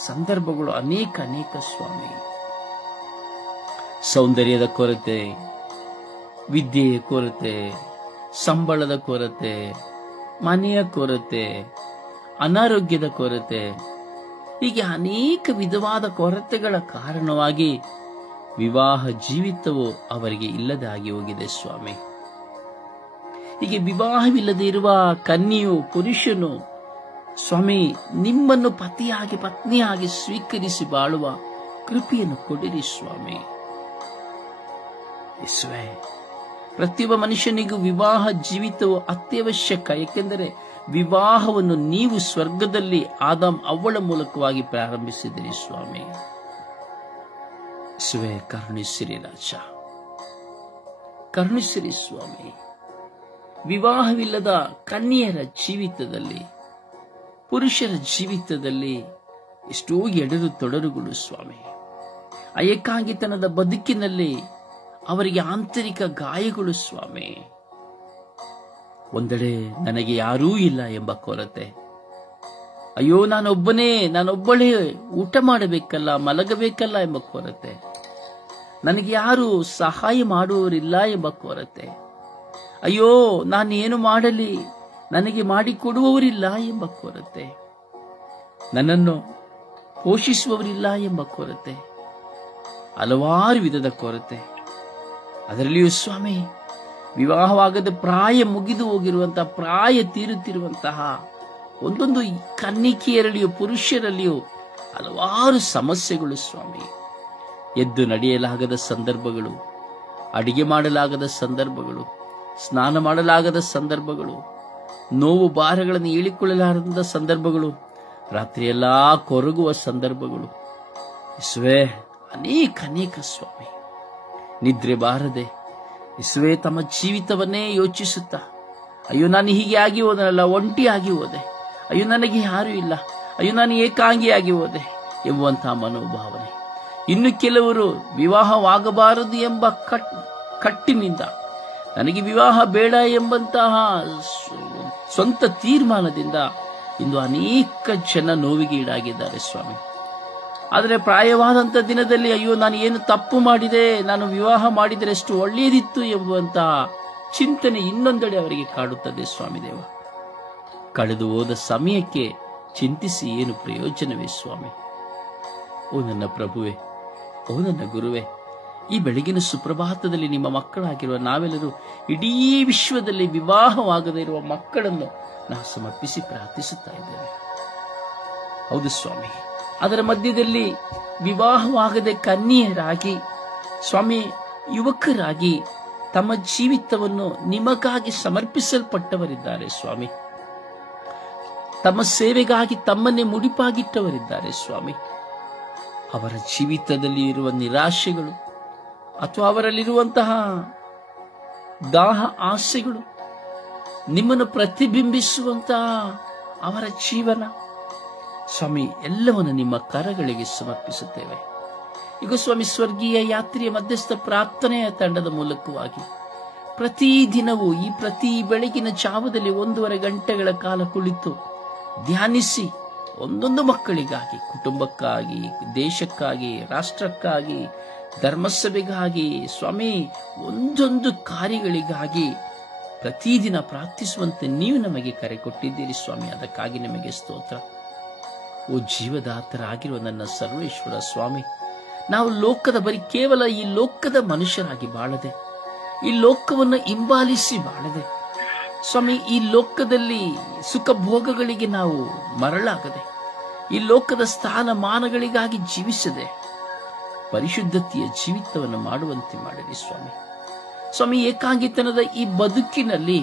ಸಂದರ್ಭಗಳು ಅನೇಕ ಸ್ವಾಮಿ. ಸೌಂದರ್ಯದ ಕೊರತೆ, ವಿದ್ಯೆಯ ಕೊರತೆ, ಸಂಬಳದ ಕೊರತೆ, ಮನೆಯ ಕೊರತೆ, ಅನಾರೋಗ್ಯದ ಕೊರತೆ, ಹೀಗೆ ಅನೇಕ ವಿಧವಾದ ಕೊರತೆಗಳ ಕಾರಣವಾಗಿ ವಿವಾಹ ಜೀವಿತವು ಅವರಿಗೆ ಇಲ್ಲದಾಗಿ ಹೋಗಿದೆ ಸ್ವಾಮಿ. ಹೀಗೆ ವಿವಾಹವಿಲ್ಲದೆ ಇರುವ ಕನ್ಯೆಯು, ಪುರುಷನು ಸ್ವಾಮಿ, ನಿಮ್ಮನ್ನು ಪತಿಯಾಗಿ ಪತ್ನಿಯಾಗಿ ಸ್ವೀಕರಿಸಿ ಬಾಳುವ ಕೃಪೆಯನ್ನು ಕೊಡಿರಿ ಸ್ವಾಮಿ. ಯೇಸುವೇ, ಪ್ರತಿಯೊಬ್ಬ ಮನುಷ್ಯನಿಗೂ ವಿವಾಹ ಜೀವಿತವು ಅತ್ಯವಶ್ಯಕ. ಏಕೆಂದರೆ ವಿವಾಹವನ್ನು ನೀವು ಸ್ವರ್ಗದಲ್ಲಿ ಆದಾಮ್ ಅವ್ವಳ ಮೂಲಕವಾಗಿ ಪ್ರಾರಂಭಿಸಿದಿರಿ ಸ್ವಾಮಿ. ಯೇಸುವೇ, ಕರುಣಿಸಿರಿ ರಾಜ, ಕರುಣಿಸಿರಿ ಸ್ವಾಮಿ. ವಿವಾಹವಿಲ್ಲದ ಕನ್ಯೆಯರ ಜೀವಿತದಲ್ಲಿ, ಪುರುಷರ ಜೀವಿತದಲ್ಲಿ ಎಷ್ಟೋ ಎಡರು ತೊಡರುಗಳು ಸ್ವಾಮಿ. ಆ ಏಕಾಂಗಿತನದ ಬದುಕಿನಲ್ಲಿ ಅವರಿಗೆ ಆಂತರಿಕ ಗಾಯಗಳು ಸ್ವಾಮಿ. ಒಂದೆಡೆ ನನಗೆ ಯಾರೂ ಇಲ್ಲ ಎಂಬ ಕೊರತೆ, ಅಯ್ಯೋ ನಾನೊಬ್ಬಳೇ ಊಟ ಮಾಡಬೇಕಲ್ಲ, ಮಲಗಬೇಕಲ್ಲ ಎಂಬ ಕೊರತೆ, ನನಗೆ ಯಾರು ಸಹಾಯ ಮಾಡುವವರಿಲ್ಲ ಎಂಬ ಕೊರತೆ, ಅಯ್ಯೋ ನಾನೇನು ಮಾಡಲಿ, ನನಗೆ ಮಾಡಿಕೊಡುವವರಿಲ್ಲ ಎಂಬ ಕೊರತೆ, ನನ್ನನ್ನು ಪೋಷಿಸುವವರಿಲ್ಲ ಎಂಬ ಕೊರತೆ, ಹಲವಾರು ವಿಧದ ಕೊರತೆ. ಅದರಲ್ಲಿಯೂ ಸ್ವಾಮಿ, ವಿವಾಹವಾಗದ ಪ್ರಾಯ ಮುಗಿದು ಹೋಗಿರುವಂತಹ, ಪ್ರಾಯ ತೀರುತ್ತಿರುವಂತಹ ಒಂದೊಂದು ಕನ್ನಿಕೆಯರಲ್ಲಿಯೂ ಪುರುಷರಲ್ಲಿಯೂ ಹಲವಾರು ಸಮಸ್ಯೆಗಳು ಸ್ವಾಮಿ. ಎದ್ದು ನಡೆಯಲಾಗದ ಸಂದರ್ಭಗಳು, ಅಡಿಗೆ ಮಾಡಲಾಗದ ಸಂದರ್ಭಗಳು, ಸ್ನಾನ ಮಾಡಲಾಗದ ಸಂದರ್ಭಗಳು, ನೋವು ಭಾರಗಳನ್ನು ಹೇಳಿಕೊಳ್ಳಲಾರದ ಸಂದರ್ಭಗಳು, ರಾತ್ರಿಯೆಲ್ಲಾ ಕೊರಗುವ ಸಂದರ್ಭಗಳು. ಯೇಸುವೇ, ಅನೇಕ ಸ್ವಾಮಿ, ನಿದ್ರೆ ಬಾರದೆ ಯೇಸುವೇ ತಮ್ಮ ಜೀವಿತವನ್ನೇ ಯೋಚಿಸುತ್ತಾ, ಅಯ್ಯೋ ನಾನು ಹೀಗೆ ಆಗಿ ಹೋದನಲ್ಲ, ಒಂಟಿಯಾಗಿ ಹೋದೆ, ಅಯ್ಯೋ ನನಗೆ ಯಾರೂ ಇಲ್ಲ, ಅಯ್ಯೋ ನಾನು ಏಕಾಂಗಿಯಾಗಿ ಹೋದೆ ಎಂಬುವಂತಹ ಮನೋಭಾವನೆ. ಇನ್ನು ಕೆಲವರು ವಿವಾಹವಾಗಬಾರದು ಎಂಬ ಕಟ್ಟಿನಿಂದ, ನನಗೆ ವಿವಾಹ ಬೇಡ ಎಂಬಂತಹ ಸ್ವಂತ ತೀರ್ಮಾನದಿಂದ ಇಂದು ಅನೇಕ ಜನ ನೋವಿಗೆ ಈಡಾಗಿದ್ದಾರೆ ಸ್ವಾಮಿ. ಆದರೆ ಪ್ರಾಯವಾದಂಥ ದಿನದಲ್ಲಿ ಅಯ್ಯೋ ನಾನು ಏನು ತಪ್ಪು ಮಾಡಿದೆ, ನಾನು ವಿವಾಹ ಮಾಡಿದರೆ ಎಷ್ಟು ಒಳ್ಳೆಯದಿತ್ತು ಎಂಬುವಂತಹ ಚಿಂತನೆ ಇನ್ನೊಂದೆಡೆ ಅವರಿಗೆ ಕಾಡುತ್ತದೆ ಸ್ವಾಮಿ ದೇವ. ಕಳೆದು ಹೋದ ಸಮಯಕ್ಕೆ ಚಿಂತಿಸಿ ಏನು ಪ್ರಯೋಜನವೇ ಸ್ವಾಮಿ. ಓ ನನ್ನ ಪ್ರಭುವೆ, ಓ ನನ್ನ ಗುರುವೆ, ಈ ಬೆಳಗಿನ ಸುಪ್ರಭಾತದಲ್ಲಿ ನಿಮ್ಮ ಮಕ್ಕಳಾಗಿರುವ ನಾವೆಲ್ಲರೂ ಇಡೀ ವಿಶ್ವದಲ್ಲಿ ವಿವಾಹವಾಗದೇ ಇರುವ ಮಕ್ಕಳನ್ನು ನಾವು ಸಮರ್ಪಿಸಿ ಪ್ರಾರ್ಥಿಸುತ್ತಾ ಇದ್ದೇವೆ. ಹೌದು ಸ್ವಾಮಿ, ಅದರ ಮಧ್ಯದಲ್ಲಿ ವಿವಾಹವಾಗದೆ ಕನ್ಯೆಯರಾಗಿ ಸ್ವಾಮಿ, ಯುವಕರಾಗಿ ತಮ್ಮ ಜೀವಿತವನ್ನು ನಿಮಗಾಗಿ ಸಮರ್ಪಿಸಲ್ಪಟ್ಟವರಿದ್ದಾರೆ ಸ್ವಾಮಿ. ತಮ್ಮ ಸೇವೆಗಾಗಿ ತಮ್ಮನ್ನೇ ಮುಡಿಪಾಗಿಟ್ಟವರಿದ್ದಾರೆ ಸ್ವಾಮಿ. ಅವರ ಜೀವಿತದಲ್ಲಿ ಇರುವ ನಿರಾಶೆಗಳು ಅಥವಾ ಅವರಲ್ಲಿರುವಂತಹ ದಾಹ ಆಸೆಗಳು, ನಿಮ್ಮನ್ನು ಪ್ರತಿಬಿಂಬಿಸುವಂತಹ ಅವರ ಜೀವನ ಸ್ವಾಮಿ, ಎಲ್ಲವನ್ನು ನಿಮ್ಮ ಕರಗಳಿಗೆ ಸಮರ್ಪಿಸುತ್ತೇವೆ. ಈಗ ಸ್ವಾಮಿ, ಸ್ವರ್ಗೀಯ ಯಾತ್ರೆಯ ಮಧ್ಯಸ್ಥ ಪ್ರಾರ್ಥನೆಯ ತಂಡದ ಮೂಲಕವಾಗಿ ಪ್ರತಿದಿನವೂ ಈ ಪ್ರತಿ ಬೆಳಗಿನ ಜಾವದಲ್ಲಿ 1.5 ಗಂಟೆಗಳ ಕಾಲ ಕುಳಿತು ಧ್ಯಾನಿಸಿ, ಒಂದೊಂದು ಮಕ್ಕಳಿಗಾಗಿ, ಕುಟುಂಬಕ್ಕಾಗಿ, ದೇಶಕ್ಕಾಗಿ, ರಾಷ್ಟ್ರಕ್ಕಾಗಿ, ಧರ್ಮಸಭೆಗಾಗಿ ಸ್ವಾಮಿ, ಒಂದೊಂದು ಕಾರ್ಯಗಳಿಗಾಗಿ ಪ್ರತಿದಿನ ಪ್ರಾರ್ಥಿಸುವಂತೆ ನೀವು ನಮಗೆ ಕರೆ ಕೊಟ್ಟಿದ್ದೀರಿ ಸ್ವಾಮಿ. ಅದಕ್ಕಾಗಿ ನಿಮಗೆ ಸ್ತೋತ್ರ. ಓ ಜೀವದಾತರಾಗಿರುವ ನನ್ನ ಸರ್ವೇಶ್ವರ ಸ್ವಾಮಿ, ನಾವು ಲೋಕದ ಕೇವಲ ಈ ಲೋಕದ ಮನುಷ್ಯರಾಗಿ ಬಾಳದೆ, ಈ ಲೋಕವನ್ನು ಹಿಂಬಾಲಿಸಿ ಬಾಳದೆ ಸ್ವಾಮಿ, ಈ ಲೋಕದಲ್ಲಿ ಸುಖ ಭೋಗಗಳಿಗೆ ನಾವು ಮರಳಾಗದೆ, ಈ ಲೋಕದ ಸ್ಥಾನಮಾನಗಳಿಗಾಗಿ ಜೀವಿಸದೆ ಪರಿಶುದ್ಧತೆಯ ಜೀವಿತವನ್ನು ಮಾಡುವಂತೆ ಮಾಡಿರಿ ಸ್ವಾಮಿ. ಸ್ವಾಮಿ, ಏಕಾಂಗಿತನದ ಈ ಬದುಕಿನಲ್ಲಿ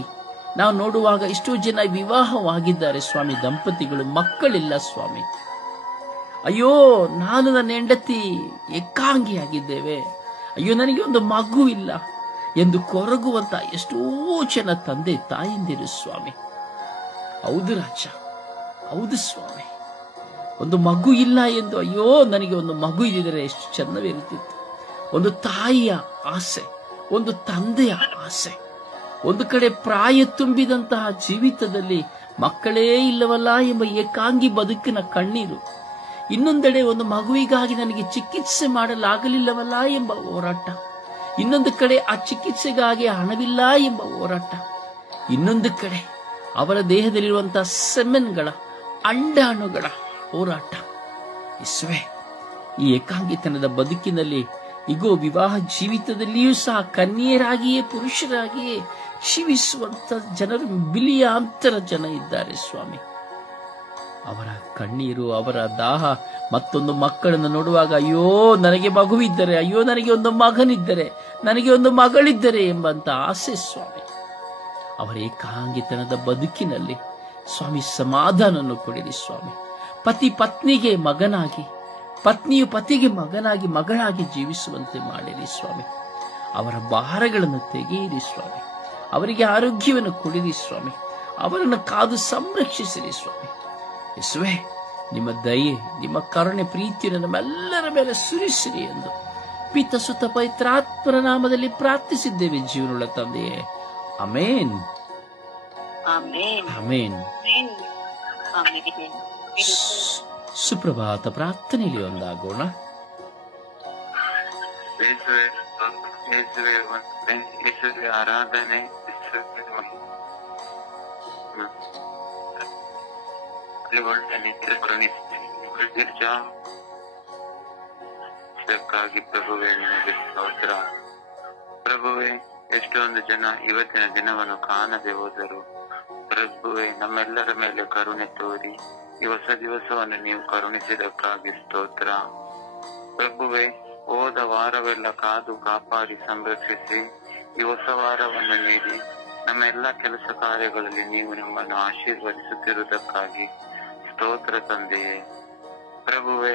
ನಾವು ನೋಡುವಾಗ ಎಷ್ಟೋ ಜನ ವಿವಾಹವಾಗಿದ್ದಾರೆ ಸ್ವಾಮಿ, ದಂಪತಿಗಳು, ಮಕ್ಕಳಿಲ್ಲ ಸ್ವಾಮಿ. ಅಯ್ಯೋ ನಾನು ನನ್ನ ಹೆಂಡತಿ ಏಕಾಂಗಿಯಾಗಿದ್ದೇವೆ, ಅಯ್ಯೋ ನನಗೆ ಒಂದು ಮಗು ಇಲ್ಲ ಎಂದು ಕೊರಗುವಂತ ಎಷ್ಟೋ ಜನ ತಂದೆ ತಾಯಿಂದಿರು ಸ್ವಾಮಿ. ಹೌದು ರಾಜ, ಹೌದು ಸ್ವಾಮಿ. ಒಂದು ಮಗು ಇಲ್ಲ ಎಂದು, ಅಯ್ಯೋ ನನಗೆ ಒಂದು ಮಗು ಇದ್ದಿದ್ರೆ ಎಷ್ಟು ಚೆನ್ನವಿರುತ್ತಿತ್ತು. ಒಂದು ತಾಯಿಯ ಆಸೆ, ಒಂದು ತಂದೆಯ ಆಸೆ. ಒಂದು ಕಡೆ ಪ್ರಾಯ ತುಂಬಿದಂತಹ ಜೀವಿತದಲ್ಲಿ ಮಕ್ಕಳೇ ಇಲ್ಲವಲ್ಲ ಎಂಬ ಏಕಾಂಗಿ ಬದುಕಿನ ಕಣ್ಣೀರು, ಇನ್ನೊಂದೆಡೆ ಒಂದು ಮಗುವಿಗಾಗಿ ನನಗೆ ಚಿಕಿತ್ಸೆ ಮಾಡಲಾಗಲಿಲ್ಲವಲ್ಲ ಎಂಬ ಹೋರಾಟ, ಇನ್ನೊಂದು ಕಡೆ ಆ ಚಿಕಿತ್ಸೆಗಾಗಿ ಹಣವಿಲ್ಲ ಎಂಬ ಹೋರಾಟ, ಇನ್ನೊಂದು ಕಡೆ ಅವರ ದೇಹದಲ್ಲಿರುವಂತಹ ಸೆಮೆನ್ಗಳ ಅಂಡಾಣುಗಳ ಹೋರಾಟ. ಯೇಸುವೇ, ಈ ಏಕಾಂಗಿತನದ ಬದುಕಿನಲ್ಲಿ ಈಗೋ ವಿವಾಹ ಜೀವಿತದಲ್ಲಿಯೂ ಸಹ ಕನ್ಯೆಯರಾಗಿಯೇ ಪುರುಷರಾಗಿಯೇ ಜೀವಿಸುವಂತ ಜನರು ಬಿಲಿಯಾಂತರ ಜನ ಇದ್ದಾರೆ ಸ್ವಾಮಿ. ಅವರ ಕಣ್ಣೀರು, ಅವರ ದಾಹ, ಮತ್ತೊಂದು ಮಕ್ಕಳನ್ನು ನೋಡುವಾಗ ಅಯ್ಯೋ ನನಗೆ ಮಗುವಿದ್ದರೆ, ಅಯ್ಯೋ ನನಗೆ ಒಂದು ಮಗನಿದ್ದರೆ, ನನಗೆ ಒಂದು ಮಗಳಿದ್ದರೆ ಎಂಬಂತ ಆಸೆ ಸ್ವಾಮಿ. ಅವರ ಏಕಾಂಗಿತನದ ಬದುಕಿನಲ್ಲಿ ಸ್ವಾಮಿ ಸಮಾಧಾನವನ್ನು ಕೊಡಿರಿ ಸ್ವಾಮಿ. ಪತಿ ಪತ್ನಿಗೆ ಮಗನಾಗಿ, ಪತ್ನಿಯು ಪತಿಗೆ ಮಗನಾಗಿ, ಮಗಳಾಗಿ ಜೀವಿಸುವಂತೆ ಮಾಡಿರಿ ಸ್ವಾಮಿ. ಅವರ ಭಾರಗಳನ್ನು ತೆಗೆಯಿರಿ ಸ್ವಾಮಿ. ಅವರಿಗೆ ಆರೋಗ್ಯವನ್ನು ಕೊಡಿರಿ ಸ್ವಾಮಿ. ಅವರನ್ನು ಕಾದು ಸಂರಕ್ಷಿಸಿರಿ ಸ್ವಾಮಿ. ಯೇಸುವೇ, ನಿಮ್ಮ ದಯೆ, ನಿಮ್ಮ ಕರುಣೆ, ಪ್ರೀತಿಯನ್ನು ನಮ್ಮೆಲ್ಲರ ಮೇಲೆ ಸುರಿಸಿರಿ ಎಂದು ಪಿತ ಸುತ ಪವಿತ್ರಾತ್ಮರ ನಾಮದಲ್ಲಿ ಪ್ರಾರ್ಥಿಸಿದ್ದೇವೆ ಜೀವನವುಳ್ಳ ತಂದೆಯೇ. ಆಮೇನ್, ಆಮೇನ್, ಆಮೇನ್. ಆಮೇನ್. ಸುಪ್ರಭಾತ ಪ್ರಾರ್ಥನೆಯಲ್ಲಿ ಒಂದಾಗೋಣ. ಆರಾಧನೆ ಒಳ್ಳೆ ನಿದ್ರೆ ಇದಕ್ಕಾಗಿ ಪ್ರಭುವೇ ನಿಮಗೆ ಸ್ತೋತ್ರ. ಪ್ರಭುವೇ, ಎಷ್ಟೊಂದು ಜನ ಇವತ್ತಿನ ದಿನವನ್ನು ಕಾಣದೆ ಹೋದರು. ಪ್ರಭುವೆ, ನಮ್ಮೆಲ್ಲರ ಮೇಲೆ ಕರುಣೆ ತೋರಿ ಈ ಹೊಸ ದಿವಸವನ್ನು ನೀವು ಕರುಣಿಸಿದಕ್ಕಾಗಿ ಸ್ತೋತ್ರ. ಪ್ರಭುವೆ, ಹೋದ ವಾರವೆಲ್ಲ ಕಾದು ಕಾಪಾಡಿ ಸಂರಕ್ಷಿಸಿ ಈ ಹೊಸ ವಾರವನ್ನು ನೀಡಿ ನಮ್ಮ ಎಲ್ಲ ಕೆಲಸ ಕಾರ್ಯಗಳಲ್ಲಿ ನೀವು ನಮ್ಮನ್ನು ಆಶೀರ್ವದಿಸುತ್ತಿರುವುದಕ್ಕಾಗಿ ಸ್ತೋತ್ರ ತಂದೆಯೇ. ಪ್ರಭುವೆ,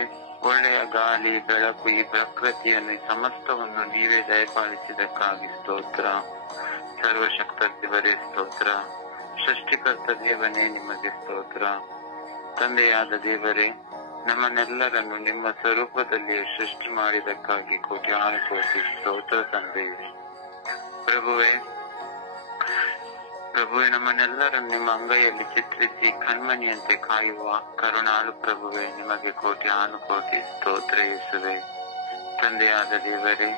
ಒಳ್ಳೆಯ ಗಾಳಿ, ಬೆಳಕು, ಈ ಪ್ರಕೃತಿಯನ್ನು, ಈ ಸಮಸ್ತವನ್ನು ನೀವೇ ದಯಪಾಲಿಸಿದಕ್ಕಾಗಿ ಸ್ತೋತ್ರ. ಸರ್ವಶಕ್ತ ದೇವರೇ ಸ್ತೋತ್ರ. ಸೃಷ್ಟಿಕರ್ತ ದೇವನೇ ನಿಮಗೆ ಸ್ತೋತ್ರ. ತಂದೆಯಾದ ದೇವರೇ, ನಮ್ಮನ್ನೆಲ್ಲರನ್ನು ನಿಮ್ಮ ಸ್ವರೂಪದಲ್ಲಿ ಸೃಷ್ಟಿ ಮಾಡಿದಕ್ಕಾಗಿ ಕೋಟ್ಯಾನು ಕೋಟಿ ಸ್ತೋತ್ರ ತಂದೆಯೇ. ಪ್ರಭುವೆ, ನಮ್ಮನ್ನೆಲ್ಲರನ್ನು ನಿಮ್ಮ ಅಂಗೈಯಲ್ಲಿ ಚಿತ್ರಿಸಿ ಕಣ್ಮಣಿಯಂತೆ ಕಾಯುವ ಕರುಣಾಳು ಪ್ರಭುವೆ, ನಿಮಗೆ ಕೋಟ್ಯಾನು ಕೋಟಿ ಸ್ತೋತ್ರ ಯೇಸುವೆ. ತಂದೆಯಾದ ದೇವರೇ,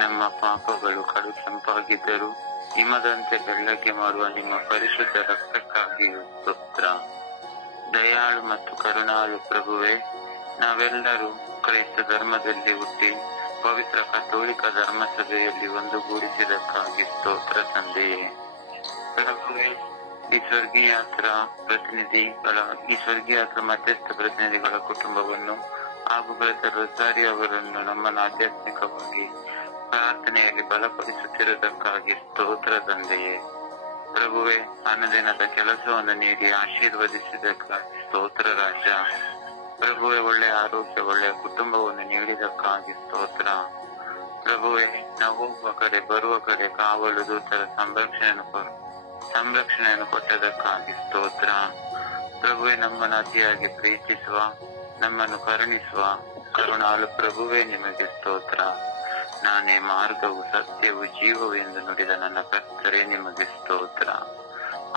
ನಮ್ಮ ಪಾಪಗಳು ಕಡು ಕೆಂಪಾಗಿದ್ದರೂ ಹಿಮದಂತೆ ಬೆಳ್ಳಗೆ ಮಾಡುವ ನಿಮ್ಮ ಪರಿಶುದ್ಧ ರಕ್ತಕ್ಕಾಗಿಯೂ ಸ್ತೋತ್ರ. ದಯಾಳು ಮತ್ತು ಕರುಣಾಳು ಪ್ರಭುವೆ, ನಾವೆಲ್ಲರೂ ಕ್ರೈಸ್ತ ಧರ್ಮದಲ್ಲಿ ಹುಟ್ಟಿ ಪವಿತ್ರ ಕಥೋಲಿಕ ಧರ್ಮಸಭೆಯಲ್ಲಿ ಒಂದುಗೂಡಿಸಿದಕ್ಕಾಗಿ ಸ್ತೋತ್ರ ತಂದೆಯೇ. ಪ್ರಭುವೆ, ಈ ಸ್ವರ್ಗೀಯಾತ್ರ ಮಧ್ಯಸ್ಥ ಪ್ರತಿನಿಧಿಗಳ ಕುಟುಂಬವನ್ನು ಹಾಗೂ ಬ್ರದರ್ ರೊಸಾರಿ ಅವರನ್ನು ನಮ್ಮನ್ನು ಆಧ್ಯಾತ್ಮಿಕವಾಗಿ ಪ್ರಾರ್ಥನೆಯಲ್ಲಿ ಬಲಪಡಿಸುತ್ತಿರುವುದಕ್ಕಾಗಿ ಸ್ತೋತ್ರ ತಂದೆಯೇ. ಪ್ರಭುವೆ, ಅನುದಿನದ ಕೆಲಸವನ್ನು ನೀಡಿ ಆಶೀರ್ವದಿಸಿದಕ್ಕಾಗಿ ಸ್ತೋತ್ರ ರಾಜ. ಪ್ರಭುವೆ, ಒಳ್ಳೆಯ ಆರೋಗ್ಯ, ಒಳ್ಳೆಯ ಕುಟುಂಬವನ್ನು ನೀಡಿದಕ್ಕಾಗಿ ಸ್ತೋತ್ರ. ಪ್ರಭುವೆ, ನಾವು ಹೋಗುವ ಕಡೆ ಬರುವ ಕಡೆ ಕಾವಲು ದೂತರ ಸಂರಕ್ಷಣೆಯನ್ನು ಕೊಟ್ಟದಕ್ಕಾಗಿ ಸ್ತೋತ್ರ. ಪ್ರಭುವೆ, ನಮ್ಮನ್ನು ಅತಿಯಾಗಿ ಪ್ರೀತಿಸುವ, ನಮ್ಮನ್ನು ಕರುಣಿಸುವ ಕರುಣಾಳು ಪ್ರಭುವೆ, ನಿಮಗೆ ಸ್ತೋತ್ರ. ನಾನೇ ಮಾರ್ಗವು, ಸತ್ಯವು, ಜೀವವು ಎಂದು ನುಡಿದ ನನ್ನ ಕರ್ತರೇ, ನಿಮಗೆ ಸ್ತೋತ್ರ.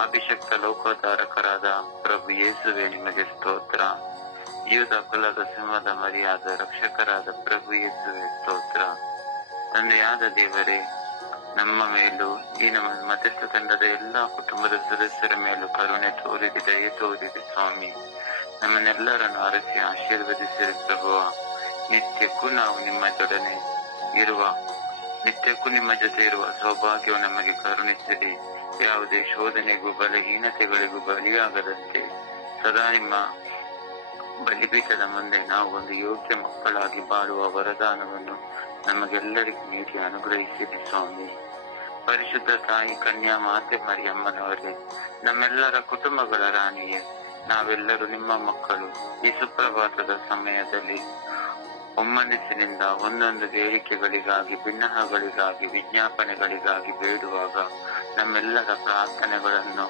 ಅಭಿಷಕ್ತ ಲೋಕೋದ್ಧಾರಕರಾದ ಪ್ರಭು ಯೇಸುವೆ, ನಿಮಗೆ ಸ್ತೋತ್ರ. ಯೂದ ಕುಲದ ಸಿಂಹದ ಮರಿಯಾದ ರಕ್ಷಕರಾದ ಪ್ರಭು ಯೇಸುವೆ ಸ್ತೋತ್ರ. ತಂದೆಯಾದ ದೇವರೇ, ನಮ್ಮ ಮೇಲೂ ಈ ನಮ್ಮ ಮಧ್ಯಸ್ಥ ತಂಡದ ಎಲ್ಲಾ ಕುಟುಂಬದ ಸದಸ್ಯರ ಮೇಲೂ ಕರುಣೆ ತೋರಿದೆ, ದಯೆ ತೋರಿದೆ ಸ್ವಾಮಿ. ನಮ್ಮನ್ನೆಲ್ಲರನ್ನು ಅರಸಿ ಆಶೀರ್ವದಿಸಿದ ಪ್ರಭುವ, ನಿತ್ಯಕ್ಕೂ ನಿಮ್ಮ ಜೊತೆ ಇರುವ ಸೌಭಾಗ್ಯವು ನಮಗೆ ಕರುಣಿಸಿರಿ. ಯಾವುದೇ ಶೋಧನೆಗೂ ಬಲಹೀನತೆಗಳಿಗೂ ಬಲಿಯಾಗದಂತೆ ಸದಾ ನಿಮ್ಮ ಬಲಿಪೀಠದ ಮುಂದೆ ನಾವು ಒಂದು ಯೋಗ್ಯ ಮಕ್ಕಳಾಗಿ ಬಾಳುವ ವರದಾನವನ್ನು ನಮಗೆಲ್ಲರಿಗೂ ನೀಡಿ ಅನುಗ್ರಹಿಸಿರಿ ಸ್ವಾಮಿ. ಪರಿಶುದ್ಧ ತಾಯಿ ಕನ್ಯಾ ಮಾತೆ ಮರಿಯಮ್ಮನವರೇ, ನಮ್ಮೆಲ್ಲರ ಕುಟುಂಬಗಳ ರಾಣಿಯೇ, ನಾವೆಲ್ಲರೂ ನಿಮ್ಮ ಮಕ್ಕಳು. ಈ ಸುಪ್ರಭಾತದ ಸಮಯದಲ್ಲಿ ಒಮ್ಮನಸ್ಸಿನಿಂದ ಒಂದೊಂದು ಬೇಡಿಕೆಗಳಿಗಾಗಿ, ಭಿನ್ನಹಗಳಿಗಾಗಿ, ವಿಜ್ಞಾಪನೆಗಳಿಗಾಗಿ ಬೇಡುವಾಗ ನಮ್ಮೆಲ್ಲರ ಪ್ರಾರ್ಥನೆಗಳನ್ನು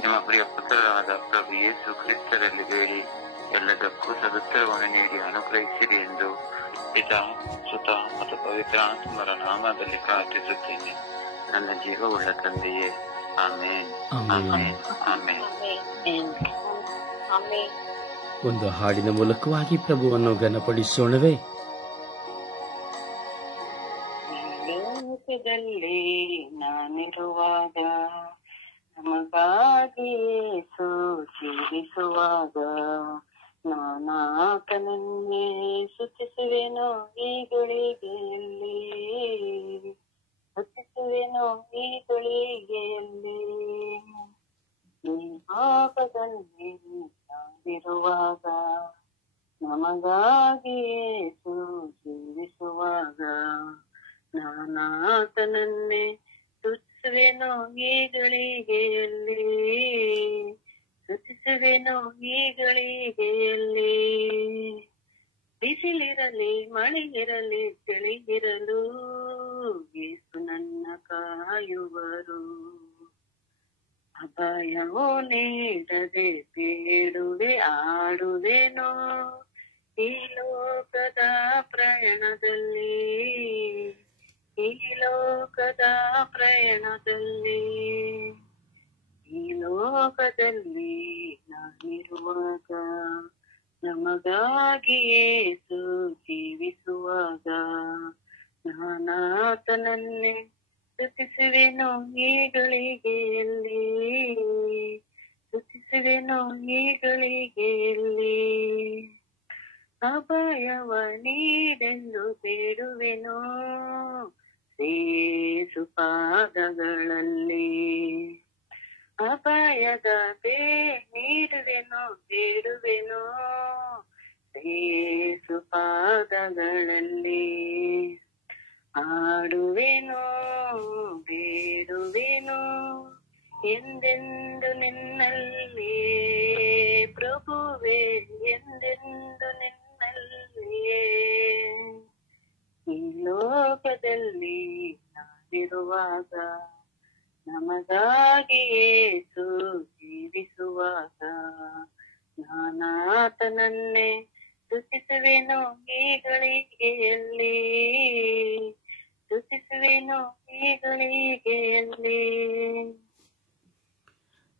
ನಿಮ್ಮ ಪ್ರಿಯ ಪುತ್ರರಾದ ಪ್ರಭು ಯೇಸು ಕ್ರಿಸ್ತರಲ್ಲಿ ಬೇಡಿ ಎಲ್ಲದಕ್ಕೂ ಸದುತ್ತರವನ್ನು ನೀಡಿ ಅನುಗ್ರಹಿಸಿರಿ ಎಂದು ಪಿತಾ, ಸುತ ಮತ್ತು ಪವಿತ್ರ ಆತ್ಮರ ನಾಮದಲ್ಲಿ ಪ್ರಾರ್ಥಿಸುತ್ತೇನೆ, ನನ್ನ ಜೀವವುಳ್ಳ ತಂದೆಯೇ. ಆಮೇನ್, ಆಮೇನ್, ಆಮೇನ್. ಒಂದು ಹಾಡಿನ ಮೂಲಕವಾಗಿ ಪ್ರಭುವನ್ನು ಘನಪಡಿಸೋಣವೇ. ಲೋಕದಲ್ಲಿ ನಾನಿರುವಾಗ ನಮಗಾಗಿ ಜೀವಿಸುವಾಗ ನಾನಾತನನ್ನೇ ಸ್ತುತಿಸುವೆನೋ ಈ ಗಳಿಗೆಯಲ್ಲಿ, ಸ್ತುತಿಸುವೆನೋ ಈ ಗಳಿಗೆಯಲ್ಲಿ. ಈ ಪಾಪದಲ್ಲಿ ನಾವಿರುವಾಗ ನಮಗಾಗಿ ಜೀವಿಸುವಾಗ ನಾನಾತನನ್ನೇ ಸ್ತುತಿಸುವೆನೋ ಈ ಗಳಿಗೆಯಲ್ಲಿ, ಸ್ತುತಿಸುವೆನೋ ಈ ಗಳಿಗೆಯಲ್ಲಿ. ಬಿಸಿಲಿರಲಿ ಮಳೆಯಿರಲಿ ಚಳಿಯಿರಲು ಯೇಸು ನನ್ನ ಕಾಯುವರು. ಅಭಯವೋ ನೀಡದೆ ಬೇಡುವೆ ಆಡುವೆನೋ ಈ ಲೋಕದ ಪ್ರಯಾಣದಲ್ಲಿ, ಈ ಲೋಕದ ಪ್ರಯಾಣದಲ್ಲಿ. ಈ ಲೋಕದಲ್ಲಿ ನಾನಿರುವಾಗ ನಮಗಾಗಿಯೇ ಜೀವಿಸುವಾಗ ನಾನಾತನನ್ನೇ ಸ್ತುತಿಸುವೆನೋ ಈ ಗಳಿಗೆಯಲ್ಲಿ, ಸ್ತುತಿಸುವೆನೋ ಈ ಗಳಿಗೆಯಲ್ಲಿ. ಅಭಯವ ನೀಡೆಂದು ಬೇಡುವೆನೋ ಯೇಸು ಪಾದಗಳಲ್ಲಿ, ಅಭಯದ ನೀಡುವೆನು ಬೇಡುವೆನು ಯೇಸು ಪಾದಗಳಲ್ಲಿ ಆಡುವೆನು ಬೇಡುವೆನು ಎಂದೆಂದು ನಿನ್ನಲ್ಲಿ ಪ್ರಭುವೇ ಎಂದೆಂದು ನಿನ್ನಲ್ಲಿಯೇ ಈ ಲೋಕದಲ್ಲಿ ನಾನಿರುವಾಗ ನಮಗಾಗಿ ಯೇಸು ಜೀವಿಸುವಾಗ ನಾನಾತನನ್ನೇ ಸ್ತುತಿಸುವೆನು ಈ ಗಳಿಗೆಯಲ್ಲಿ ಸ್ತುತಿಸುವೆನು ಈ ಗಳಿಗೆಯಲ್ಲಿ.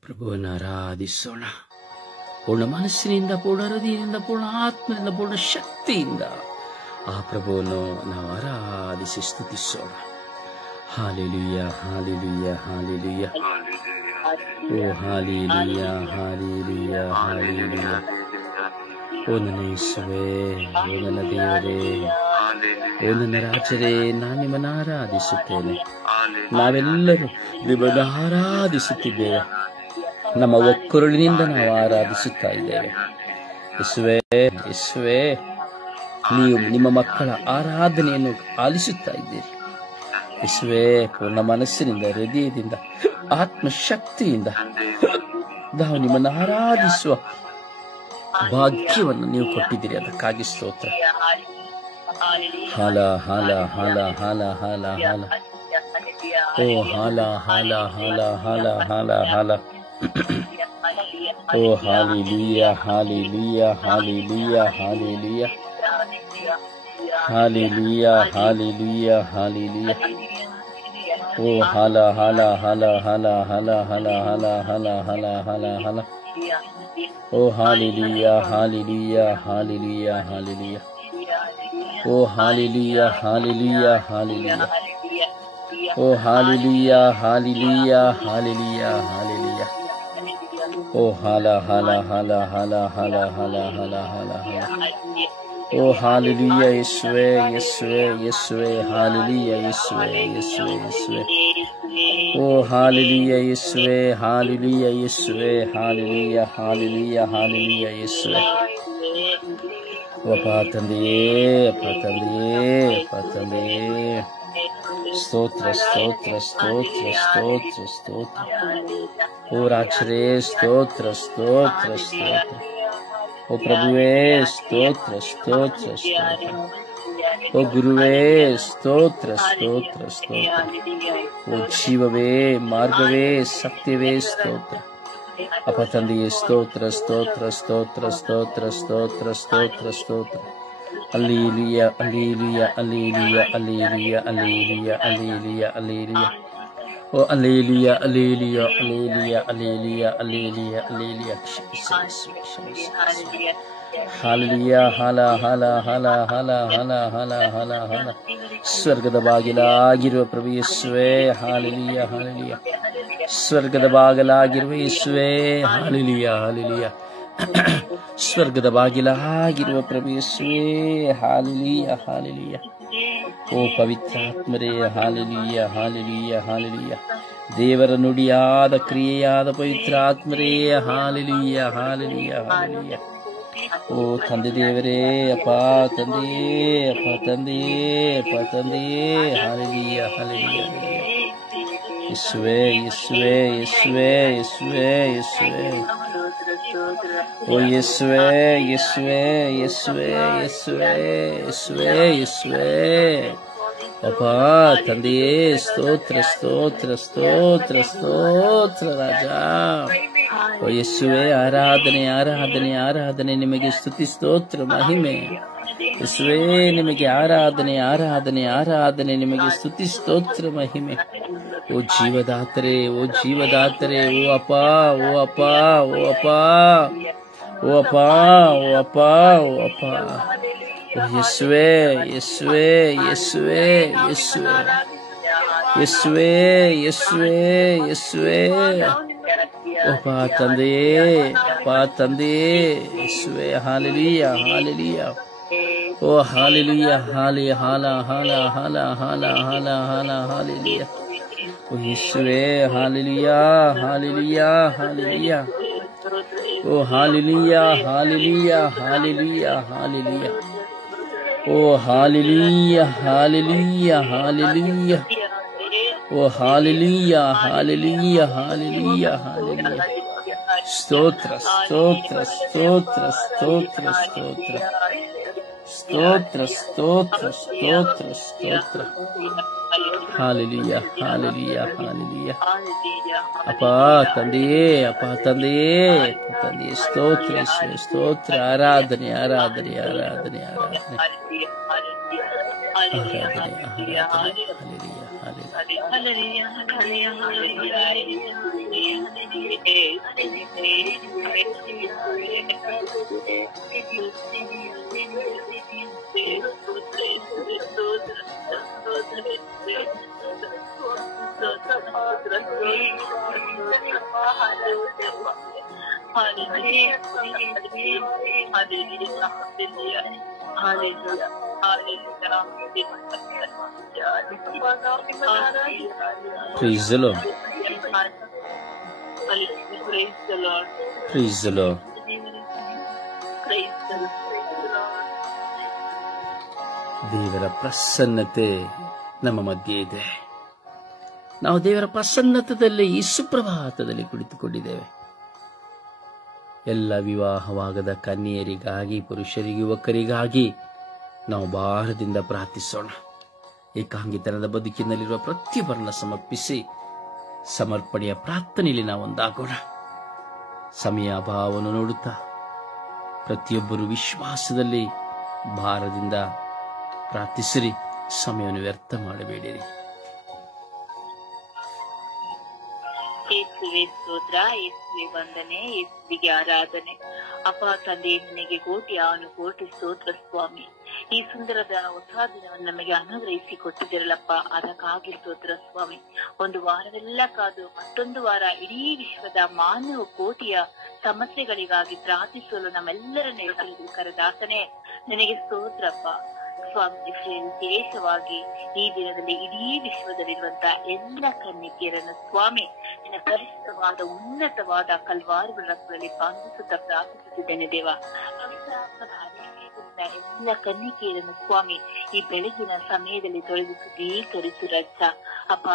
ಪ್ರಭುವನ್ನು ಆರಾಧಿಸೋಣ. ಪೂರ್ಣ ಮನಸ್ಸಿನಿಂದ, ಪೂರ್ಣ ಹೃದಯದಿಂದ, ಪೂರ್ಣ ಆತ್ಮದಿಂದ, ಪೂರ್ಣ ಶಕ್ತಿಯಿಂದ ಆ ಪ್ರಭುವನ್ನು ನಾವು ಆರಾಧಿಸಿ ಸ್ತುತಿಸೋಣ. Hallelujah, hallelujah, hallelujah. ಓ ಹಾಲೆಲೂಯಾ, ಹಾಲೆಲೂಯಾ, ಹಾಲೆಲೂಯಾ. ಓ ನನ್ನ ಯೇಸುವೇ, ಓ ನನ್ನ ದೇವರೇ, ಓ ನನ್ನ ರಾಜರೇ, ನಾನು ನಿಮ್ಮನ್ನು ಆರಾಧಿಸುತ್ತೇನೆ. ನಾವೆಲ್ಲರೂ ನಿಮ್ಮನ್ನು ಆರಾಧಿಸುತ್ತಿದ್ದೇವೆ. ನಮ್ಮ ಒಕ್ಕರುಳಿನಿಂದ ನಾವು ಆರಾಧಿಸುತ್ತಾ ಇದ್ದೇವೆ. ಯೇಸುವೇ, ಯೇಸುವೇ, ನೀವು ನಿಮ್ಮ ಮಕ್ಕಳ ಆರಾಧನೆಯನ್ನು ಆಲಿಸುತ್ತಾ ಇದ್ದೀರಿ. ಯೇಸುವೇ, ಪೂರ್ಣ ಮನಸ್ಸಿನಿಂದ, ಹೃದಯದಿಂದ, ಆತ್ಮಶಕ್ತಿಯಿಂದ ನಾವು ನಿಮ್ಮನ್ನು ಆರಾಧಿಸುವ ಭಾಗ್ಯವನ್ನು ನೀವು ಕೊಟ್ಟಿದ್ದೀರಿ. ಅದಕ್ಕಾಗಿ ಸ್ತೋತ್ರ. ಹಾಲ ಹಾಲ ಹಾಲ ಹಾಲ ಹಾಲ ಹಾಲ. ಓ ಹಾಲ ಹಾಲ ಹಾಲ ಹಾಲ ಹಾಲ ಹಾಲ. ಓ hallelujah, hallelujah, hallelujah, hallelujah, hallelujah, hallelujah, hallelujah. ಓ ಹಾಲ ಹಾಲ ಹಾಲ ಹಾಲ ಹಾಲ ಹಾಲ ಹಾಲ ಹಾಲ ಹಾಲ ಹಾಲ ಹಾಲ. ಓ ಹಾಲೆಲೂಯಾ, ಹಾಲೆಲೂಯಾ, ಹಾಲೆಲೂಯಾ, ಹಾಲೆಲೂಯಾ. ಓ ಹಾಲೆಲೂಯಾ, ಹಾಲೆಲೂಯಾ, ಹಾಲೆಲೂಯಾ. ಓ ಹಾಲೆಲೂಯಾ, ಹಾಲೆಲೂಯಾ, ಹಾಲೆಲೂಯಾ, ಹಾಲೆಲೂಯಾ. ಓ ಹಾಲ ಹಾಲ ಹಾಲ ಹಾಲ ಹಾಲ ಹಾಲ ಹಾಲ ಹಾಲ ಹಾಲ. ಓ ಹಾಲೆಲೂಯಾ, ಯೇಸುವೇ, ಯೇಸುವೇ, ಯೇಸುವೇ, ಹಾಲೆಲೂಯಾ, ಯೇಸುವೇ, ಯೇಸುವೇ, ಯೇಸುವೇ. ಓ ಹಾಲೆಲೂಯಾ, ಯೇಸುವೇ, ಹಾಲೆಲೂಯಾ, ಯೇಸುವೇ, ಹಾಲೆಲೂಯಾ, ಹಾಲೆಲೂಯಾ, ಹಾಲೆಲೂಯಾ, ಯೇಸುವೇ. ಅಪ್ಪ ತಂದೆಯೇ, ಅಪ್ಪ ತಂದೆಯೇ, ಅಪ್ಪ ತಂದೆಯೇ, ಸ್ತೋತ್ರ, ಸ್ತೋತ್ರ, ಸ್ತೋತ್ರ, ಸ್ತೋತ್ರ, ಸ್ತೋತ್ರ. ಓ ರಾಜರೇ, ಸ್ತೋತ್ರ, ಸ್ತೋತ್ರ, ಸ್ತೋತ್ರ. ಓ ಪ್ರಭುವೇ, ಸ್ತೋತ್ರ, ಸ್ತೋತ್ರ, ಸ್ತೋತ್ರ. ಓ ಗುರುವೇ, ಸ್ತೋತ್ರ, ಸ್ತೋತ್ರ, ಸ್ತೋತ್ರ. ಓ ಜೀವವೇ, ಮಾರ್ಗವೇ, ಸತ್ಯವೇ, ಸ್ತೋತ್ರ. ಅಪ್ಪ ತಂದೆಯೇ, ಸ್ತೋತ್ರ, ಸ್ತೋತ್ರ, ಸ್ತೋತ್ರ, ಸ್ತೋತ್ರ, ಸ್ತೋತ್ರ, ಸ್ತೋತ್ರ, ಸ್ತೋತ್ರ. Alleluia, alleluia, alleluia, alleluia, alleluia, alleluia, alleluia. Oh, alleluia, alleluia, alleluia, alleluia, alleluia, alleluia. Hallelujah, hala, hala, hala, hala, hala, hala, hala, hala. ಸ್ವರ್ಗದ ಬಾಗಿಲಾಗಿರುವ ಪ್ರಭು ಯೇಸುವೇ, ಹಾಲೆಲೂಯಾ, ಹಾಲೆಲೂಯಾ. ಸ್ವರ್ಗದ ಬಾಗಿಲಾಗಿರುವ ಯೇಸುವೇ, ಹಾಲೆಲೂಯಾ, ಹಾಲೆಲೂಯಾ. ಸ್ವರ್ಗದ ಬಾಗಿಲಾಗಿರುವ ಪ್ರಭು ಯೇಸುವೇ, ಹಾಲೆಲೂಯಾ, ಹಾಲೆಲೂಯಾ. ಓ ಪವಿತ್ರಾತ್ಮರೇ, ಹಾಲೆಲೂಯಾ, ಹಾಲೆಲೂಯಾ, ಹಾಲೆಲೂಯಾ. ದೇವರ ನುಡಿಯಾದ ಕ್ರಿಯೆಯಾದ ಪವಿತ್ರಾತ್ಮರೇ, hallelujah, hallelujah, hallelujah. ಓ ತಂದೆ ದೇವರೇ, ಅಪ್ಪ ತಂದೆಯೇ, ಅಪ್ಪ ತಂದೆಯೇ, ಅಪ್ಪ ತಂದೆಯೇ, ಹಾಲೆಲೂಯಾ, ಹಾಲೆಲೂಯಾ, ಹಾಲೆಲೂಯಾ. ಯೇಸುವೇ, ಯೇಸುವೇ, ಯೇಸುವೇ, ಯೇಸುವೇ, ಯೇಸುವೇ. ಓ ಯೇಸುವೇ, ಯೇಸುವೇ, ಯೇಸುವೇ, ಯೇಸುವೇ, ಯೇಸುವೇ, ಯೇಸುವೇ. ಅಪ್ಪ ತಂದೆಯೇ, ಸ್ತೋತ್ರ, ಸ್ತೋತ್ರ, ಸ್ತೋತ್ರ, ಸ್ತೋತ್ರ ರಾಜ. ಓ ಯೇಸುವೇ, ಆರಾಧನೆ, ಆರಾಧನೆ, ಆರಾಧನೆ ನಿಮಗೆ, ಸ್ತುತಿ, ಸ್ತೋತ್ರ, ಮಹಿಮೆ. ಯೇಸುವೇ, ನಿಮಗೆ ಆರಾಧನೆ, ಆರಾಧನೆ, ಆರಾಧನೆ ನಿಮಗೆ, ಸ್ತುತಿ, ಸ್ತೋತ್ರ, ಮಹಿಮೆ. ಓ ಜೀವದಾತರೇ, ಓ ಜೀವದಾತರೇ, ಓ ಅಪ್ಪ, ಓ ಅಪ್ಪ, ಓ ಅಪ್ಪ, ಓ ಅಪ್ಪ, ಓ ಅಪ್ಪ, ಓ ಅಪ್ಪ. ಓ ಯೇಸುವೇ, ಯೇಸುವೇ, ಯೇಸುವೇ, ಯೇಸುವೇ, ಯೇಸುವೇ, ಯೇಸುವೇ, ಯೇಸುವೇ. ಅಪ್ಪ ತಂದೆಯೇ, ಅಪ್ಪ ತಂದೆಯೇ, ಯೇಸುವೇ, ಹಾಲೆಲೂಯಾ, ಹಾಲೆಲೂಯಾ. ಓ ಹಾಲೆಲೂಯಾ, ಹಾಲೆ, ಹಾಲ, ಹಾಲ, ಹಾಲ, ಹಾಲ, ಹಾಲ, ಹಾಲ, ಹಾಲೆಲೂಯಾ. ಓ ಯೇಸುವೇ, ಹಾಲೆಲೂಯಾ, ಹಾಲೆಲೂಯಾ, ಹಾಲೆಲೂಯಾ. ಓ ಹಾಲೆಲೂಯಾ, ಹಾಲೆಲೂಯಾ, ಹಾಲೆಲೂಯಾ, ಹಾಲೆಲೂಯಾ. ಓ ಹಾಲೆಲೂಯಾ, ಹಾಲೆಲೂಯಾ, ಹಾಲೆಲೂಯಾ. ಓ ಹಾಲೆಲೂಯಾ, ಹಾಲೆಲೂಯಾ, ಹಾಲೆಲೂಯಾ, ಹಾಲೆಲೂಯಾ. ಸ್ತೋತ್ರ, ಸ್ತೋತ್ರ, ಸ್ತೋತ್ರ, ಸ್ತೋತ್ರ, ಸ್ತೋತ್ರ, ಸ್ತೋತ್ರ, ಸ್ತೋತ್ರ, ಸ್ತೋತ್ರ, ಸ್ತೋತ್ರ. Hallelujah, hallelujah, hallelujah. ಅಪ್ಪ ತಂದೆಯೇ, ಅಪ್ಪ ತಂದೆಯೇ, ಅಪ್ಪ ತಂದೆಯೇ, ಸ್ತೋತ್ರ ಯೇಸುವೇ, ಸ್ತೋತ್ರ. ಆರಾಧನೆ, ಆರಾಧನೆ, ಆರಾಧನೆ, ಆರಾಧನೆ, ಆರಾಧನೆ, ಆರಾಧನೆ. Hallelujah, Praise the Lord. Praise the Lord. ದೇವರ ಪ್ರಸನ್ನತೆ ನಮ್ಮ ಮಧ್ಯೆ ಇದೆ. ನಾವು ದೇವರ ಪ್ರಸನ್ನತದಲ್ಲಿ ಈ ಸುಪ್ರಭಾತದಲ್ಲಿ ಕುಳಿತುಕೊಂಡಿದ್ದೇವೆ. ಎಲ್ಲ ವಿವಾಹವಾಗದ ಕನ್ಯೆಯರಿಗಾಗಿ, ಪುರುಷರಿಗೆ, ಯುವಕರಿಗಾಗಿ ನಾವು ಭಾರದಿಂದ ಪ್ರಾರ್ಥಿಸೋಣ. ಏಕಾಂಗಿತನದ ಬದುಕಿನಲ್ಲಿರುವ ಪ್ರತಿಯೊಬ್ಬರನ್ನ ಸಮರ್ಪಿಸಿ ಸಮರ್ಪಣೆಯ ಪ್ರಾರ್ಥನೆಯಲ್ಲಿ ನಾವು ಒಂದಾಗೋಣ. ಸಮಯ ಅಭಾವವನ್ನು ನೋಡುತ್ತಾ ಪ್ರತಿಯೊಬ್ಬರು ವಿಶ್ವಾಸದಲ್ಲಿ ಭಾರದಿಂದ ಪ್ರಾರ್ಥಿಸಿರಿ. ಸಮಯವನ್ನು ವ್ಯರ್ಥ ಮಾಡಬೇಡಿರಿ. ಯೇಸುವೆ ಸ್ತೋತ್ರ, ಯೇಸುವೆ ವಂದನೆ, ಯೇಸುವಿಗೆ ಆರಾಧನೆ. ಅಪ್ಪ ತಂದೆ, ನಿನಗೆ ಕೋಟಿ ಕೋಟಿ ಸ್ತೋತ್ರ ಸ್ವಾಮಿ. ಈ ಸುಂದರದ ಹೊಸ ದಿನವನ್ನು ನಮಗೆ ಅನುಗ್ರಹಿಸಿ ಕೊಟ್ಟಿದ್ದಿರಲಪ್ಪ, ಅದಕ್ಕಾಗಿ ಸ್ತೋತ್ರ ಸ್ವಾಮಿ. ಒಂದು ವಾರವೆಲ್ಲ ಕಾದು ಮತ್ತೊಂದು ವಾರ ಇಡೀ ವಿಶ್ವದ ಮಾನವ ಕೋಟಿಯ ಸಮಸ್ಯೆಗಳಿಗಾಗಿ ಪ್ರಾರ್ಥಿಸಲು ನಮ್ಮೆಲ್ಲರನ್ನು ಕರೆದಾತನೇ ನಿನಗೆ ಸ್ತೋತ್ರಪ್ಪ ಸ್ವಾಮಿ. ವಿಶೇಷವಾಗಿ ಈ ದಿನದಲ್ಲಿ ಇಡೀ ವಿಶ್ವದಲ್ಲಿರುವಂತಹ ಎಲ್ಲ ಕನ್ಯಕಿಯರನ್ನು ಸ್ವಾಮಿ ನಿನ್ನ ಪರಿಶುದ್ಧವಾದ ಉನ್ನತವಾದ ಕಲ್ವಾರಿ ರಕ್ತದಲ್ಲಿ ಬಂಧಿಸುತ್ತಾ ಪ್ರಾರ್ಥಿಸುತ್ತಿದ್ದೇನೆ ದೇವ. ಎಲ್ಲ ಕನ್ನಿಕೆಯರನ್ನು ಸ್ವಾಮಿ ಈ ಬೆಳಗಿನ ಸಮಯದಲ್ಲಿ ತೊಳೆದು ಶುದ್ಧೀಕರಿಸು ರಚ್ಚ ಅಪ್ಪ.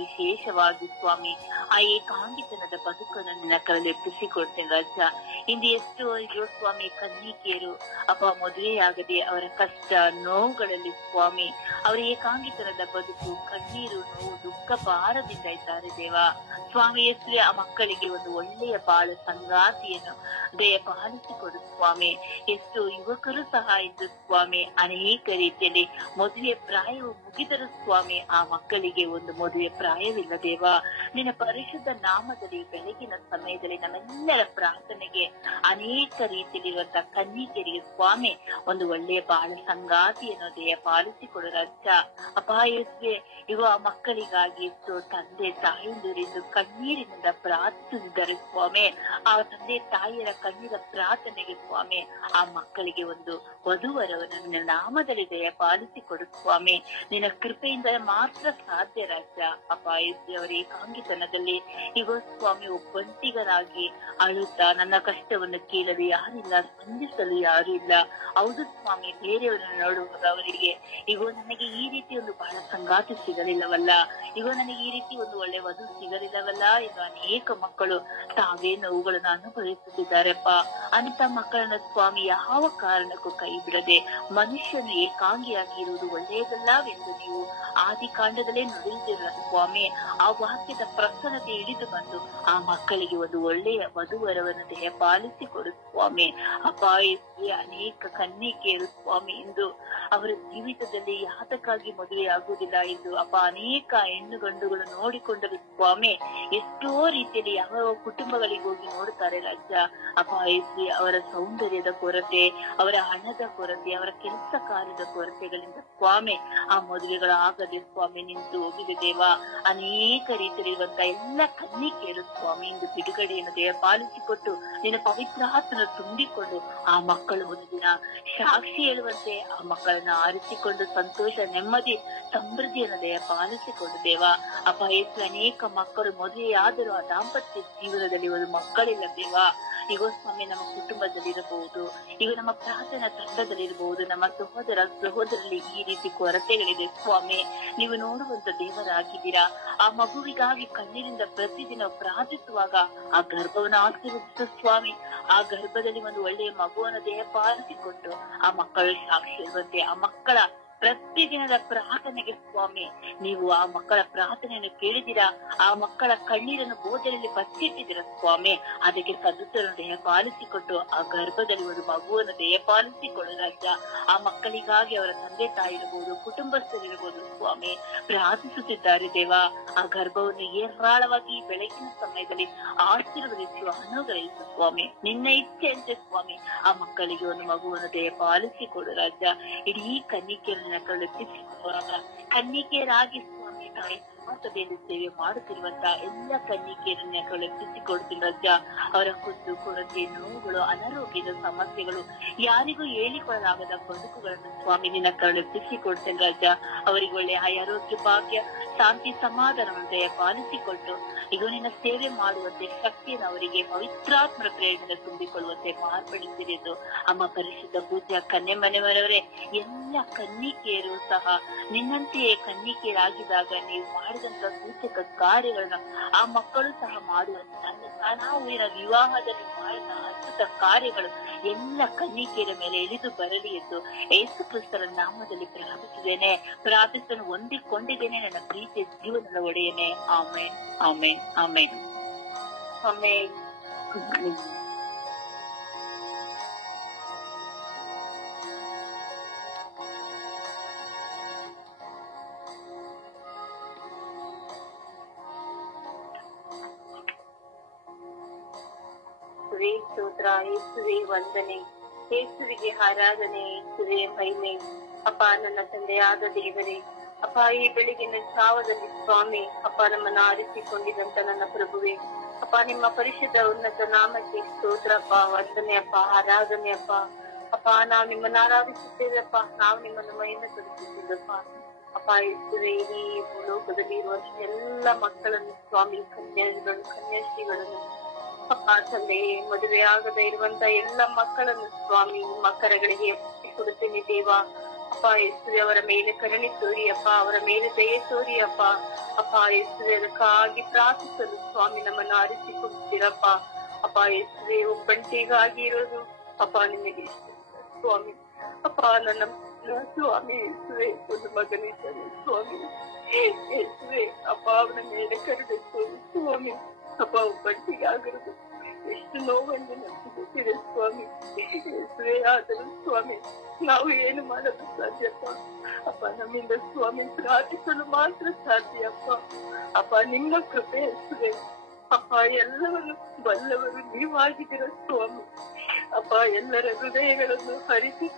ವಿಶೇಷವಾಗಿ ಸ್ವಾಮಿ ಆ ಏಕಾಂಗಿತನದ ಬದುಕನ್ನು ನಿನ್ನ ಕರಲ್ಲಿ ಎಪ್ಪಿಸಿಕೊಡ್ತೇನೆ ರಚ್ಚ. ಇಂದು ಎಷ್ಟು ಅಯ್ಯೋ ಸ್ವಾಮಿ ಕನ್ನಿಕೆಯರು ಅಪ್ಪ ಮದುವೆಯಾಗದೆ ಅವರ ಕಷ್ಟ ನೋವುಗಳಲ್ಲಿ ಸ್ವಾಮಿ ಅವರ ಏಕಾಂಗಿತನದ ಬದುಕು, ಕಣ್ಣೀರು, ನೋವು, ದುಃಖ ಭಾರದಿಂದ ಇದ್ದಾರೆ ದೇವ. ಸ್ವಾಮಿ ಯೇಸುವೆ, ಆ ಮಕ್ಕಳಿಗೆ ಒಂದು ಒಳ್ಳೆಯ ಬಾಳು ಸಂಗಾತಿಯನ್ನು ದಯಪಾಲಿಸಿಕೊಡು ಸ್ವಾಮಿ. ಎಷ್ಟು ಯುವಕರು ಸಹ ಇದ್ದು ಸ್ವಾಮಿ ಅನೇಕ ರೀತಿಯಲ್ಲಿ ಮದುವೆ ಪ್ರಾಯವು ಮುಗಿದರೂ ಸ್ವಾಮಿ ಆ ಮಕ್ಕಳಿಗೆ ಒಂದು ಮದುವೆ ಪ್ರಾಯವಿಲ್ಲ ದೇವ. ನಿನ್ನ ಪರಿಶುದ್ಧ ನಾಮದಲ್ಲಿ ಬೆಳಗಿನ ಸಮಯದಲ್ಲಿ ನಮ್ಮೆಲ್ಲರ ಪ್ರಾರ್ಥನೆಗೆ ಅನೇಕ ರೀತಿಯಲ್ಲಿರುವಂತಹ ಕನ್ನಿಕೆಯರಿಗೆ ಸ್ವಾಮಿ ಒಂದು ಒಳ್ಳೆಯ ಬಾಳ ಸಂಗಾತಿಯನ್ನು ದಯಪಾಲಿಸಿಕೊಡು ರಚ್ಚ ಅಪ್ಪ. ಯೇಸುವೆ, ಇವ ಆ ಮಕ್ಕಳಿಗಾಗಿ ಎಷ್ಟು ತಂದೆ ತಾಯಿಯಂದಿರಿಂದ ಕಣ್ಣೀರಿನಿಂದ ಪ್ರಾರ್ಥಿಸಿದ್ದಾರೆ ಸ್ವಾಮಿ. ಆ ತಂದೆ ತಾಯಿಯರ ಕಣ್ಣೀರ ಪ್ರಾರ್ಥನೆಗೆ ಸ್ವಾಮಿ ಆ ಮಕ್ಕಳಿಗೆ ಒಂದು ವಧುವರವನ್ನು ನಿನ್ನ ನಾಮದಲ್ಲಿ ದಯಪಾಲಿಸಿಕೊಡು ಸ್ವಾಮಿ. ನಿನ್ನ ಕೃಪೆಯಿಂದ ಮಾತ್ರ ಸಾಧ್ಯ ರಾಜ್ಯ ಅಪ್ಪ. ಅವರ ಏಕಾಂಗಿತನದಲ್ಲಿ ಈಗ ಸ್ವಾಮಿ ಒಬ್ಬಂಟಿಗರಾಗಿ ಅಳುತ್ತಾ ನನ್ನ ಕಷ್ಟವನ್ನು ಕೇಳಲು ಯಾರಿಲ್ಲ, ಸ್ಪಂದಿಸಲು ಯಾರು ಇಲ್ಲ. ಹೌದು ಸ್ವಾಮಿ, ಬೇರೆಯವರನ್ನು ನೋಡುವಾಗ ಅವರಿಗೆ ಈಗ ನನಗೆ ಈ ರೀತಿ ಒಂದು ಬಹಳ ಸಂಗಾತಿ ಸಿಗಲಿಲ್ಲವಲ್ಲ, ಈಗ ನನಗೆ ಈ ರೀತಿ ಒಂದು ಒಳ್ಳೆ ವಧು ಸಿಗಲಿಲ್ಲವಲ್ಲ ಎಂದು ಅನೇಕ ಮಕ್ಕಳು ತಾವೇ ನೋವುಗಳನ್ನು ಅನುಭವಿಸುತ್ತಿದ್ದಾರೆಪ್ಪ. ಅಂತ ಮಕ್ಕಳನ್ನ ಸ್ವಾಮಿ ಯಾವ ಕಾರಣಕ್ಕೂ ಕೈ ಬಿಡದೆ ಮನುಷ್ಯನು ಏಕಾಂಗಿಯಾಗಿ ಇರುವುದು ಒಳ್ಳೆಯದಲ್ಲವೆಂದು ನೀವು ಆದಿಕಾಂಡದಲ್ಲೇ ನುಡಿದಿರುವ ಸ್ವಾಮಿ. ಆ ವಾಕ್ಯದ ಪ್ರಸನ್ನತೆ ಹಿಡಿದು ಬಂದು ಆ ಮಕ್ಕಳಿಗೆ ಒಂದು ಒಳ್ಳೆಯ ವಧುವರವನ್ನು ದಯಪಾಲಿಸಿಕೊಡು ಸ್ವಾಮಿ. ಅಪ್ಪ, ಅನೇಕ ಕನ್ನಿಕೆಯರು ಸ್ವಾಮಿ ಇಂದು ಅವರ ಜೀವಿತದಲ್ಲಿ ಯಾತಕ್ಕಾಗಿ ಮದುವೆ ಆಗುವುದಿಲ್ಲ ಎಂದು ಅಪ್ಪ ಅನೇಕ ಹೆಣ್ಣು ಗಂಡುಗಳು ನೋಡಿಕೊಂಡರು ಸ್ವಾಮಿ. ಎಷ್ಟೋ ರೀತಿಯಲ್ಲಿ ಯಾವ ಕುಟುಂಬಗಳಿಗೆ ಹೋಗಿ ನೋಡುತ್ತಾರೆ ರಾಜ್ಯ ಅಪ್ಪ. ಅವರ ಸೌಂದರ್ಯದ ಕೊರತೆ, ಅವರ ಹಣ ಹಣದ ಕೊರತೆ, ಅವರ ಕೆಲಸ ಕಾರ್ಯದ ಕೊರತೆಗಳಿಂದ ಸ್ವಾಮಿ ಆ ಮದುವೆಗಳಾಗದೆ ಸ್ವಾಮಿ ನಿಂತು ಹೋಗಿದೆ ದೇವ. ಅನೇಕ ರೀತಿಯಲ್ಲಿರುವಂತಹ ಎಲ್ಲ ಕನ್ನಿಕೆಯರು ಸ್ವಾಮಿ ಇಂದು ಬಿಡುಗಡೆಯನ್ನು ದೇವ ಪಾಲಿಸಿಕೊಟ್ಟು ನಿನ್ನ ಪವಿತ್ರಾತ್ಮನ ತುಂಬಿಕೊಂಡು ಆ ಮಕ್ಕಳು ಒಂದು ದಿನ ಸಾಕ್ಷಿ ಹೇಳುವಂತೆ ಆ ಮಕ್ಕಳನ್ನ ಆರಿಸಿಕೊಂಡು ಸಂತೋಷ, ನೆಮ್ಮದಿ, ಸಮೃದ್ಧಿಯನ್ನು ದೇವ ಪಾಲಿಸಿಕೊಂಡು ದೇವ. ಅಪ್ಪ ಯೇಸು, ಅನೇಕ ಮಕ್ಕಳು ಮದುವೆಯಾದರೂ ಆ ದಾಂಪತ್ಯ ಜೀವನದಲ್ಲಿ ಒಂದು ಮಕ್ಕಳಿಲ್ಲ ದೇವ. ಈಗ ಸ್ವಾಮಿ ನಮ್ಮ ಕುಟುಂಬದಲ್ಲಿರಬಹುದು, ಈಗ ನಮ್ಮ ಪ್ರಾರ್ಥನಾ ತಂಡದಲ್ಲಿರಬಹುದು, ನಮ್ಮ ಸಹೋದರಲ್ಲಿ ಈ ರೀತಿ ಕೊರತೆಗಳಿದೆ ಸ್ವಾಮಿ. ನೀವು ನೋಡುವಂತ ದೇವರಾಗಿದ್ದೀರಾ. ಆ ಮಗುವಿಗಾಗಿ ಕಣ್ಣೀರಿಂದ ಪ್ರತಿದಿನ ಪ್ರಾರ್ಥಿಸುವಾಗ ಆ ಗರ್ಭವನ್ನು ಆಶೀರ್ವದಿಸ ಸ್ವಾಮಿ. ಆ ಗರ್ಭದಲ್ಲಿ ಒಂದು ಒಳ್ಳೆಯ ಮಗುವನ್ನು ದೇಹ ಪಾಲಿಸಿಕೊಟ್ಟು ಆ ಮಕ್ಕಳು ಸಾಕ್ಷಿ ಇರುವಂತೆ ಆ ಮಕ್ಕಳ ಪ್ರತಿದಿನದ ಪ್ರಾರ್ಥನೆಗೆ ಸ್ವಾಮಿ ನೀವು ಆ ಮಕ್ಕಳ ಪ್ರಾರ್ಥನೆಯನ್ನು ಕೇಳಿದಿರಾ. ಆ ಮಕ್ಕಳ ಕಣ್ಣೀರನ್ನು ಬೋಧನೆಯಲ್ಲಿ ಬಚ್ಚಿಟ್ಟಿದ್ದೀರಾ ಸ್ವಾಮಿ. ಅದಕ್ಕೆ ಸದಸ್ಯರನ್ನು ದೇಹ ಪಾಲಿಸಿಕೊಟ್ಟು ಆ ಗರ್ಭದಲ್ಲಿ ಒಂದು ಮಗುವನ್ನು ದೇಹ ಪಾಲಿಸಿಕೊಳ್ಳು ರಾಜ. ಆ ಮಕ್ಕಳಿಗಾಗಿ ಅವರ ತಂದೆ ತಾಯಿ ಇರಬಹುದು, ಕುಟುಂಬಸ್ಥರಿರಬಹುದು ಸ್ವಾಮಿ ಪ್ರಾರ್ಥಿಸುತ್ತಿದ್ದಾರೆ ದೇವ. ಆ ಗರ್ಭವನ್ನು ಏರಾಳವಾಗಿ ಈ ಬೆಳಗಿನ ಸಮಯದಲ್ಲಿ ಆಶೀರ್ವದಿಸುವ ಅನುಗ್ರಹಿಸು ಸ್ವಾಮಿ. ನಿನ್ನ ಇಚ್ಛೆಯಂತೆ ಸ್ವಾಮಿ ಆ ಮಕ್ಕಳಿಗೆ ಒಂದು ಮಗುವನ್ನು ದೇಹ ಪಾಲಿಸಿಕೊಡು ರಾಜ. ಇಡೀ ಕನ್ನಿಕೆಯನ್ನು ಕನ್ನಿಕೆಯರಾಗಿ ಸ್ವಾಮಿ ತಾಯಿ ಸಭೆಯಲ್ಲಿ ಸೇವೆ ಮಾಡುತ್ತಿರುವಂತಹ ಎಲ್ಲ ಕನ್ನಿಕೆಯರನ್ನ ಕಳುಹಿಸಿಕೊಡ್ತೀನಿ ರಾಜ. ಅವರ ಕುಂದು ಕೊರತೆ, ನೋವುಗಳು, ಅನಾರೋಗ್ಯದ ಸಮಸ್ಯೆಗಳು, ಯಾರಿಗೂ ಹೇಳಿಕೊಳ್ಳಲಾಗದ ಬದುಕುಗಳನ್ನು ಸ್ವಾಮಿ ನಿನ್ನ ಕಳುಹಿಸಿಕೊಡ್ತೇನೆ ರಾಜ. ಅವರಿಗೆ ಒಳ್ಳೆ ಆರೋಗ್ಯ, ಭಾಗ್ಯ, ಶಾಂತಿ, ಸಮಾಧಾನವನ್ನು ದಯ ಪಾಲಿಸಿಕೊಟ್ಟು ಈಗ ನಿನ್ನ ಸೇವೆ ಮಾಡುವಂತೆ ಶಕ್ತಿಯನ್ನು ಅವರಿಗೆ ಪವಿತ್ರಾತ್ಮರ ಪ್ರೇರಣೆ ತುಂಬಿಕೊಳ್ಳುವಂತೆ ಮಾರ್ಪಡಿಸಿರಿ ಎಂದು ಅಮ್ಮ ಪರಿಶುದ್ಧ ಪೂಜ್ಯ ಕನ್ಯೆ ಮನೆಯವರವರೇ ಎಲ್ಲ ಕನ್ನಿಕೆಯರು ಸಹ ನಿನ್ನಂತೆಯೇ ಕನ್ನಿಕೆಯರಾಗಿದ್ದಾಗ ನೀವು ಮಾಡಿದಂತ ಸೂಚಕ ಕಾರ್ಯಗಳನ್ನ ಆ ಮಕ್ಕಳು ಸಹ ಮಾಡುವಂತ ನಾವು ವಿವಾಹದಲ್ಲಿ ಮಾಡಿದ ಅದ್ಭುತ ಕಾರ್ಯಗಳು ಎಲ್ಲ ಕನ್ನಿಕೆಯರ ಮೇಲೆ ಇಳಿದು ಬರಲಿ ಎಂದು ಯೇಸು ಕ್ರಿಸ್ತರ ನಾಮದಲ್ಲಿ ಪ್ರಾರ್ಥಿಸಿದ್ದೇನೆ. ಪ್ರಾರ್ಥಿಸಲು ಹೊಂದಿಕೊಂಡಿದ್ದೇನೆ ನನ್ನ ಪ್ರೀತಿಯ ಜೀವನದ ಒಡೆಯನೆ. ಆಮೇನ್, ಆಮೇನ್, ಆಮೇನ್, ಆಮೇನ್. ಯೇಸುವೇ ಸ್ತೋತ್ರ, ಯೇಸುವೇ ವಂದನೆ, ಯೇಸುವಿಗೆ ಆರಾಧನೆ, ಯೇಸುವೇ ಮಹಿಮೆ. ಅಪ್ಪ ನನ್ನ ತಂದೆಯಾದ ದೇವರೇ, ಅಪ್ಪ ಈ ಬೆಳಗಿನ ಜಾವದಲ್ಲಿ ಸ್ವಾಮಿ ಅಪ್ಪ ನಮ್ಮನ್ನ ಆರಿಸಿಕೊಂಡಿದಂತ ನನ್ನ ಪ್ರಭುವೆ, ಅಪ್ಪ ನಿಮ್ಮ ಪರಿಶುದ್ಧ ಉನ್ನತ ನಾಮಕ್ಕೆ ಸ್ತೋತ್ರ ಅಪ್ಪ, ವಂದನೆ ಅಪ್ಪ, ಆರಾಧನೆ ಅಪ್ಪ. ಅಪ್ಪ ನಾವು ನಿಮ್ಮನ್ನ ಆರಾಧಿಸುತ್ತೇವಪ್ಪ, ನಾವು ನಿಮ್ಮನ್ನು ಮಹಿಮೆ ಸಲ್ಲಿಸುತ್ತೇವಪ್ಪ. ಅಪ್ಪ ಯೇಸುವೇ, ಈ ಲೋಕದಲ್ಲಿ ಇರುವಂತಹ ಎಲ್ಲ ಮಕ್ಕಳನ್ನು ಸ್ವಾಮಿ, ಕನ್ಯಾಶ್ರೀಗಳನ್ನು ಅಪ್ಪ ತಂದೆ, ಮದುವೆ ಆಗದೆ ಇರುವಂತ ಎಲ್ಲ ಮಕ್ಕಳನ್ನು ಸ್ವಾಮಿ ಮಕ್ಕಳಗಳಿಗೆ ಕೊಡುತ್ತೇನೆ ದೇವ. ಅಪ್ಪ ಯೇಸುವೆ, ಅವರ ಮೇಲೆ ಕರುಣೆ ತೋರಿ ಅಪ್ಪ, ಅವರ ಮೇಲೆ ದಯೆ ತೋರಿ ಅಪ್ಪ. ಅಪ್ಪ ಯೇಸುವೆ, ಅದಕ್ಕಾಗಿ ಪ್ರಾರ್ಥಿಸಲು ಸ್ವಾಮಿ ನಮ್ಮನ್ನು ಆರಿಸಿಕೊಡ್ತೀರಪ್ಪ. ಅಪ್ಪ ಯೇಸುವೆ, ಒಬ್ಬಂಟಿಗಾಗಿ ಇರೋದು ಅಪ್ಪ ನಿಮಗೆ ಸ್ವಾಮಿ. ಅಪ್ಪ ನನ್ನ ಸ್ವಾಮಿ ಯೇಸುವೆ, ಒಂದು ಮಗನಿದ್ದಾನೆ ಸ್ವಾಮಿ ಯೇಸುವೆ. ಅಪ್ಪ ಅವನ ಮೇಲೆ ಕರುಣೆ ತೋರಿ ಸ್ವಾಮಿ. ಅಪ್ಪ ಒಬ್ಬಂಟಿಗಾಗಿರೋದು ಎಷ್ಟು ನೋವನ್ನು ನಮ್ಗೆ ಸ್ವಾಮಿ ಯೇಸುವೆ. ಆದರೂ ಸ್ವಾಮಿ ನಾವು ಏನು ಮಾಡಲು ಸಾಧ್ಯಪ್ಪ? ಅಪ್ಪ ನಮ್ಮಿಂದ ಸ್ವಾಮಿ ಪ್ರಾರ್ಥಿಸಲು ಮಾತ್ರ ಸಾಧ್ಯ ಅಪ್ಪ. ಅಪ್ಪ ನಿಮ್ಮ ಕೃಪೆ ಯೇಸುವೆ. ಅಪ್ಪ ಎಲ್ಲವನ್ನು ಬಲ್ಲವರು ನೀವಾಗಿದ್ದೀರ ಸ್ವಾಮಿ. ಅಪ್ಪ ಎಲ್ಲರ ಹೃದಯಗಳನ್ನು ಹರಿಸಿ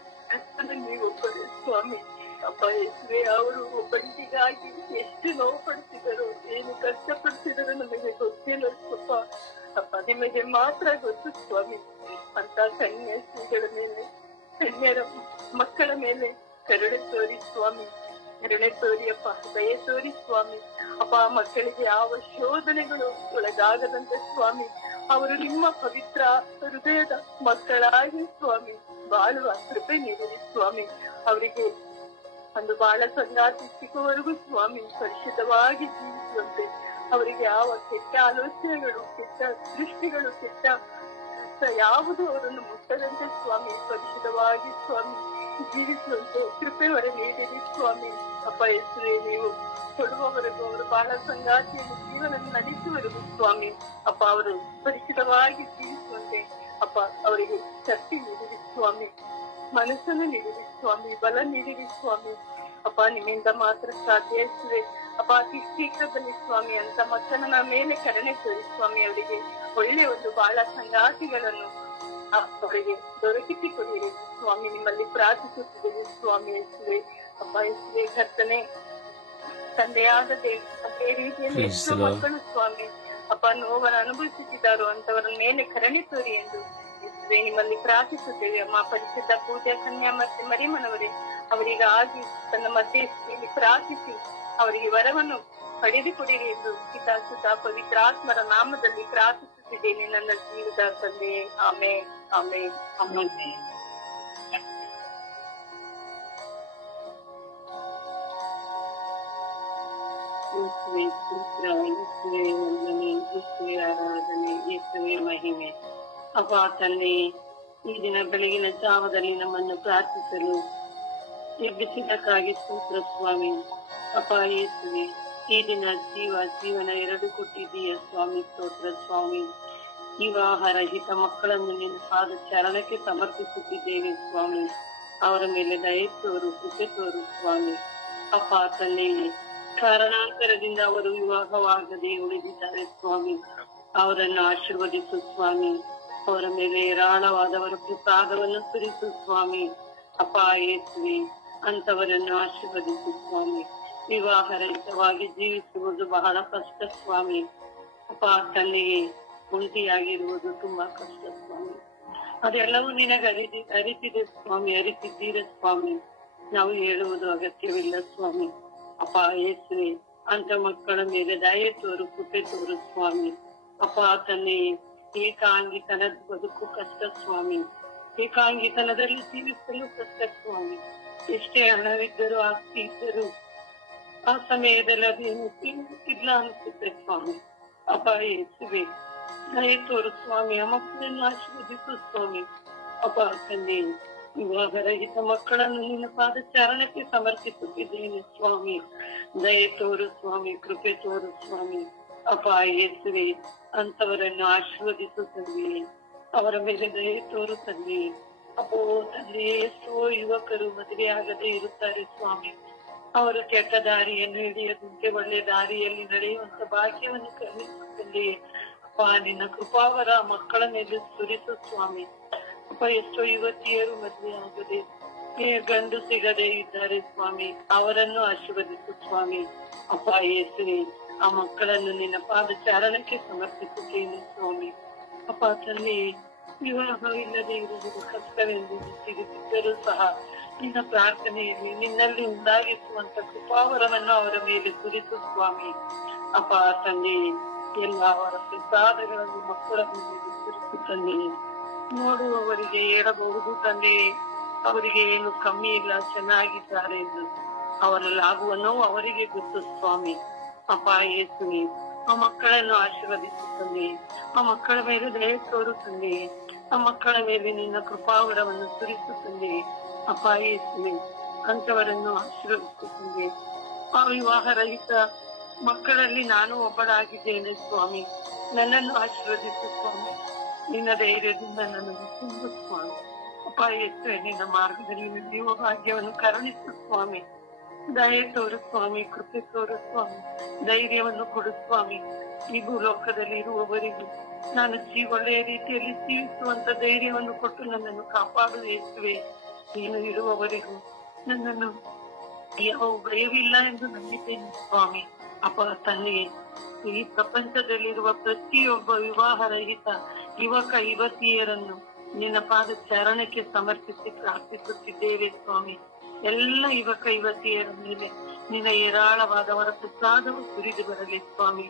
ನೀವು ಒಬ್ಬರೇ ಸ್ವಾಮಿ. ಅಪ್ಪ ಯೇಸುವೆ, ಅವರು ಒಬ್ಬರಿಗಾಗಿ ಎಷ್ಟು ನೋವು ಪಡ್ತಿದ್ದಾರೋ, ಏನು ಕಷ್ಟಪಡ್ತಿದ್ದಾರೋ ನಮಗೆ ಗೊತ್ತಿಲ್ಲ ಸ್ವಲ್ಪ. ಅಪ್ಪ ನಿಮಗೆ ಮಾತ್ರ ಗೊತ್ತು ಸ್ವಾಮಿ. ಅಂತ ಕನ್ಯಾಶ್ರೀಗಳ ಮೇಲೆ, ಕನ್ಯರ ಮಕ್ಕಳ ಮೇಲೆ ಕರುಣೆ ತೋರಿ ಸ್ವಾಮಿ, ಕರುಣೆ ತೋರಿ ಅಪ್ಪ, ದಯೆ ತೋರಿ ಸ್ವಾಮಿ. ಅಪ್ಪ ಮಕ್ಕಳಿಗೆ ಯಾವ ಶೋಧನೆಗಳು ಒಳಗಾಗದಂತೆ ಸ್ವಾಮಿ, ಅವರು ನಿಮ್ಮ ಪವಿತ್ರ ಹೃದಯದ ಮಕ್ಕಳಾಗಿ ಸ್ವಾಮಿ ಬಾಳುವ ಕೃಪೆ ನೀಡಿರಿ ಸ್ವಾಮಿ. ಅವರಿಗೆ ಒಂದು ಬಾಳ ಸಂಗಾತಿ ಸಿಗುವವರೆಗೂ ಸ್ವಾಮಿ ಪರಿಶುದ್ಧವಾಗಿ ಜೀವಿಸುವಂತೆ, ಅವರಿಗೆ ಯಾವ ಕೆಟ್ಟ ಆಲೋಚನೆಗಳು, ಕೆಟ್ಟ ದೃಷ್ಟಿಗಳು, ಕೆಟ್ಟ ಯಾವುದು ಅವರನ್ನು ಮುಟ್ಟದಂತೆ ಸ್ವಾಮಿ ಪರಿಶುದ್ಧವಾಗಿ ಸ್ವಾಮಿ ಜೀವಿಸುವಂತೆ ಕೃಪೆ ಹೊರ ನೀಡಿರಿ ಸ್ವಾಮಿ. ಅಪ್ಪ ಯೇಸುವೆ, ನೀವು ಕೊಡುವವರೆಗೂ ಅವರು ಬಾಳ ಸಂಗಾತಿಯನ್ನು ಜೀವನ ನಡೆಸುವವರೆಗೂ ಸ್ವಾಮಿ ಅಪ್ಪ ಅವರು ಪರಿಶುದ್ಧವಾಗಿ ಜೀವಿಸುವಂತೆ ಅಪ್ಪ ಅವರಿಗೆ ಶಕ್ತಿ ನೀಡಿರಿ ಸ್ವಾಮಿ, ಮನಸ್ಸನ್ನು ನೀಡಿರಿ ಸ್ವಾಮಿ, ಬಲ ನೀಡಿರಿ ಸ್ವಾಮಿ. ಅಪ್ಪ ನಿಮ್ಮಿಂದ ಮಾತ್ರ ಸಾಧ್ಯ ಯೇಸುವೆ. ಅಪ್ಪ ಅತಿ ಶೀಘ್ರದಲ್ಲಿ ಸ್ವಾಮಿ ಅಂತ ಮಕ್ಕಳನ್ನ ಮೇಲೆ ಕರುಣೆ ತೋರಿ ಸ್ವಾಮಿ, ಅವರಿಗೆ ಒಳ್ಳೆ ಒಂದು ಬಾಳ ಸಂಗಾತಿಗಳನ್ನು ಅವರಿಗೆ ದೊರಕಿಸಿಕೊಡಿರಿ ಸ್ವಾಮಿ. ನಿಮ್ಮಲ್ಲಿ ಪ್ರಾರ್ಥಿಸುತ್ತಿದ್ದೇವೆ ಸ್ವಾಮಿ ಯೇಸುವೆ. ಅಪ್ಪ ಯೇಸುವೆ ಕರ್ತನೆ, ತಂದೆಯಾದ ಅದೇ ರೀತಿಯಲ್ಲಿ ಎಷ್ಟೋ ಮಕ್ಕಳು ಸ್ವಾಮಿ ಅಪ್ಪ ನೋವನ್ನು ಅನುಭವಿಸುತ್ತಿದ್ದಾರೋ ಅಂತವರ ಮೇಲೆ ಕರುಣೆ ತೋರಿ ಎಂದು ಯೇಸುವೆ ನಿಮ್ಮಲ್ಲಿ ಪ್ರಾರ್ಥಿಸುತ್ತೇವೆ. ಅಮ್ಮ ಪರಿಶುದ್ಧ ಪೂಜಾ ಕನ್ಯಾ ಮತ್ತೆ ಮರಿಯಮ್ಮನವರೇ, ಅವರಿಗಾಗಿ ತನ್ನ ಮಧ್ಯಸ್ಥಿಯಲ್ಲಿ ಪ್ರಾರ್ಥಿಸಿ ಅವರಿಗೆ ವರವನ್ನು ಪಡೆದುಕೊಡಿರಿ ಎಂದು ಪಿತಾ ಸುತ ಪವಿತ್ರಾತ್ಮರ ನಾಮದಲ್ಲಿ ಪ್ರಾರ್ಥಿಸುತ್ತಿದ್ದೇನೆ ನನ್ನ ಜೀವಿತ ತಂದೆ. ಆಮೇನ್ ಆಮೇನ್ ಆಮೇನ್. ಯೇಸುವೆ ಸ್ತೋತ್ರ, ಯೇಸುವೆ ವಂದನೆ, ಯೇಸುವೆ ಆರಾಧನೆ, ಯೇಸುವೆ ಮಹಿಮೆ. ಅಪ್ಪ ತಂದೆ, ಈ ದಿನ ಬೆಳಗಿನ ಜಾವದಲ್ಲಿ ನಮ್ಮನ್ನು ಪ್ರಾರ್ಥಿಸಲು ಎಬ್ಬಿಸಿದ್ದಕ್ಕಾಗಿ ಸ್ತೋತ್ರ ಸ್ವಾಮಿ. ಅಪ್ಪ ಯೇಸುವೆ, ಈ ದಿನ ಜೀವನ ಎರಡು ಕೊಟ್ಟಿದ್ದೀಯ ಸ್ವಾಮಿ. ಸ್ತೋತ್ರ ಸ್ವಾಮಿ. ವಿವಾಹರಹಿತ ಮಕ್ಕಳನ್ನು ನಿನ್ನ ಪಾದ ಚರಣಕ್ಕೆ ಸಮರ್ಪಿಸುತ್ತಿದ್ದೇವೆ ಸ್ವಾಮಿ. ಅವರ ಮೇಲೆ ದಯೆ ತೋರು, ಕೃಪೆ ತೋರು ಸ್ವಾಮಿ. ಅಪ್ಪ ತಂದೆ, ಕಾರಣಾಂತರದಿಂದ ಅವರು ವಿವಾಹವಾಗದೆ ಉಳಿದಿದ್ದಾರೆ ಸ್ವಾಮಿ. ಅವರನ್ನು ಆಶೀರ್ವದಿಸು ಸ್ವಾಮಿ. ಅವರ ಮೇಲೆ ಹೇರಾಳವಾದವರ ಪ್ರಸಾದವನ್ನು ಸುರಿಸು ಸ್ವಾಮಿ. ಅಪ್ಪ ಯೇಸುವೆ, ಅಂತವರನ್ನು ಆಶೀರ್ವದಿಸು ಸ್ವಾಮಿ. ವಿವಾಹರಹಿತವಾಗಿ ಜೀವಿಸುವುದು ಬಹಳ ಕಷ್ಟ ಸ್ವಾಮಿ. ಅಪ್ಪ ತಂದೆಗೆ ಒಂಟಿಯಾಗಿರುವುದು ತುಂಬಾ ಕಷ್ಟ ಸ್ವಾಮಿ. ಅದೆಲ್ಲವೂ ನಿನಗೆ ಅರಿತಿದೆ ಸ್ವಾಮಿ, ಅರಿತಿದ್ದೀರ ಸ್ವಾಮಿ. ನಾವು ಹೇಳುವುದು ಅಗತ್ಯವಿಲ್ಲ ಸ್ವಾಮಿ. ಅಪ್ಪ ಯೇಸುವೆ, ಅಂತ ಮಕ್ಕಳ ಮೇಲೆ ದಯೆ ತೋರು, ಕೃಪೆ ತೋರು ಸ್ವಾಮಿ. ಅಪ್ಪ ತಂದೆ, ಏಕಾಂಗಿತನದ ಬದುಕು ಕಷ್ಟ ಸ್ವಾಮಿ. ಏಕಾಂಗಿತನದಲ್ಲಿ ಜೀವಿಸಲು ಕಷ್ಟ ಸ್ವಾಮಿ. ಎಷ್ಟೇ ಹಣವಿದ್ದರೂ ಆಸ್ತಿ ಇದ್ದರೂ ಆ ಸಮಯದಲ್ಲಿ ಅದೇನು ತಿನ್ನುತ್ತಿಲ್ಲ ಅನಿಸುತ್ತೆ ಸ್ವಾಮಿ. ಅಪ್ಪ ಯೇಸುವೆ, ದಯೆ ತೋರು ಸ್ವಾಮಿ. ಆ ಮಕ್ಕಳನ್ನು ಆಶೀರ್ವದಿಸು ಸ್ವಾಮಿ. ಅಪ್ಪ ತಂದೆ, ವಿವಾಹರಹಿತ ಮಕ್ಕಳನ್ನು ನಿನ್ನ ಪಾದ ಚರಣಕ್ಕೆ ಸಮರ್ಪಿಸುತ್ತಿದ್ದೇನೆ ಸ್ವಾಮಿ. ದಯೆ ತೋರು ಸ್ವಾಮಿ, ಕೃಪೆ ತೋರು ಸ್ವಾಮಿ. ಅಪ್ಪ ಯೇಸುವೆ, ಅಂತವರನ್ನು ಆಶೀರ್ವದಿಸು ತಂದೆ. ಅವರ ಮೇಲೆ ದಯೆ ತೋರು ತಂದೆ. ಅಪ್ಪೋ ತಂದೆ, ಎಷ್ಟೋ ಯುವಕರು ಮದುವೆ ಆಗದೆ ಇರುತ್ತಾರೆ ಸ್ವಾಮಿ. ಅವರು ಕೆಟ್ಟ ದಾರಿಯನ್ನು ಹಿಡಿಯದಂತೆ ಒಳ್ಳೆ ದಾರಿಯಲ್ಲಿ ನಡೆಯುವಂತ ಭಾಗ್ಯವನ್ನು ಕರುಣಿಸುತ್ತಂದೆ. ಅಪ್ಪ ನಿನ್ನ ಕೃಪಾವರ ಮಕ್ಕಳ ಮೇಲೆ ಸುರಿಸು ಸ್ವಾಮಿ. ಅಪ್ಪ ಎಷ್ಟೋ ಯುವತಿಯರು ಮದುವೆ ಆಗದೆ ಗಂಡು ಸಿಗದೆ ಇದ್ದಾರೆ ಸ್ವಾಮಿ. ಅವರನ್ನು ಆಶೀರ್ವದಿಸು ಸ್ವಾಮಿ. ಅಪ್ಪ ಯೇಸುವೆ, ಆ ಮಕ್ಕಳನ್ನು ನಿನ್ನ ಪಾದ ಚಾರಣಕ್ಕೆ ಸಮರ್ಪಿಸುತ್ತೇನೆ ಸ್ವಾಮಿ. ಅಪ್ಪ ತಂದೆ, ವಿವಾಹವಿಲ್ಲದೆ ಇರುವುದು ಕಷ್ಟವೆಂದು ತಿಳಿದಿದ್ದರೂ ಸಹ ನಿನ್ನ ಪ್ರಾರ್ಥನೆಯಲ್ಲಿ ನಿನ್ನಲ್ಲಿ ಉಂಟಾಗಿಸುವಂತ ಕೃಪಾವರವನ್ನು ಅವರ ಮೇಲೆ ಸುರಿಸು ಸ್ವಾಮಿ. ಅಪ್ಪ ತಂದೆ, ಎಲ್ಲ ಅವರ ಪ್ರಸಾದಗಳನ್ನು ಮಕ್ಕಳ ಮೇಲೆ ಸುರಿಸು ತಂದೆ. ನೋಡುವವರಿಗೆ ಹೇಳಬಹುದು ತಂದೆ, ಅವರಿಗೆ ಏನು ಕಮ್ಮಿ ಇಲ್ಲ, ಚೆನ್ನಾಗಿದ್ದಾರೆ ಎಂದು. ಅವರಲ್ಲಿ ಆಗುವ ನೋವು ಅವರಿಗೆ ಗೊತ್ತು ಸ್ವಾಮಿ. ಅಪ್ಪ ಯೇಸುವೆ, ಆ ಮಕ್ಕಳನ್ನು ಆಶೀರ್ವದಿಸುತ್ತಂದೆ. ಆ ಮಕ್ಕಳ ಮೇಲೆ ದಯೆ ತೋರುತ್ತಂದೆ. ಆ ಮಕ್ಕಳ ಮೇಲೆ ನಿನ್ನ ಕೃಪಾವರವನ್ನು ಸುರಿಸುತ್ತಂದೆ. ಅಪ್ಪ ಯೇಸುವೆ, ಅಂತವರನ್ನು ಆಶೀರ್ವದಿಸುತ್ತಂದೆ. ಆ ವಿವಾಹರಹಿತ ಮಕ್ಕಳಲ್ಲಿ ನಾನು ಒಬ್ಬಳಾಗಿದ್ದೇನೆ ಸ್ವಾಮಿ. ನನ್ನನ್ನು ಆಶೀರ್ವದಿಸು ಸ್ವಾಮಿ. ನಿನ್ನ ಧೈರ್ಯದಿಂದ ನನ್ನನ್ನು ತುಂಬು ಸ್ವಾಮಿ. ಅಪ್ಪ ಯೇಸುವೆ, ನಿನ್ನ ಮಾರ್ಗದಲ್ಲಿ ನಡೆಯುವ ಭಾಗ್ಯವನ್ನು ಕರುಣಿಸು ಸ್ವಾಮಿ. ದಯೆ ತೋರು ಸ್ವಾಮಿ, ಕೃಪೆ ತೋರು ಸ್ವಾಮಿ. ಧೈರ್ಯವನ್ನು ಕೊಡು ಸ್ವಾಮಿ. ಈ ಭೂಲೋಕದಲ್ಲಿ ಇರುವವರಿಗೂ ನಾನು ಒಳ್ಳೆಯ ರೀತಿಯಲ್ಲಿ ಜೀವಿಸುವಂತ ಧೈರ್ಯವನ್ನು ಕೊಟ್ಟು ನನ್ನನ್ನು ಕಾಪಾಡು ಯೇಸುವೆ. ನೀನು ಇರುವವರೆಗೂ ನನ್ನನ್ನು ಯಾವ ಭಯವಿಲ್ಲ ಎಂದು ನಂಬಿದ್ದೇನೆ ಸ್ವಾಮಿ. ಅಪ್ಪ ತಂದೆ, ಈ ಪ್ರಪಂಚದಲ್ಲಿರುವ ಪ್ರತಿಯೊಬ್ಬ ವಿವಾಹರಹಿತ ಯುವಕ ಯುವತಿಯರನ್ನು ನಿನ್ನ ಪಾದ ಚರಣಕ್ಕೆ ಸಮರ್ಪಿಸಿ ಪ್ರಾರ್ಥಿಸುತ್ತಿದ್ದೇವೆ ಸ್ವಾಮಿ. ಎಲ್ಲ ಯುವಕ ಯುವತಿಯರ ಮೇಲೆ ನಿನ್ನ ಹೇರಾಳವಾದವರ ಪ್ರಸಾದವು ಸುರಿದು ಬರಲಿ ಸ್ವಾಮಿ.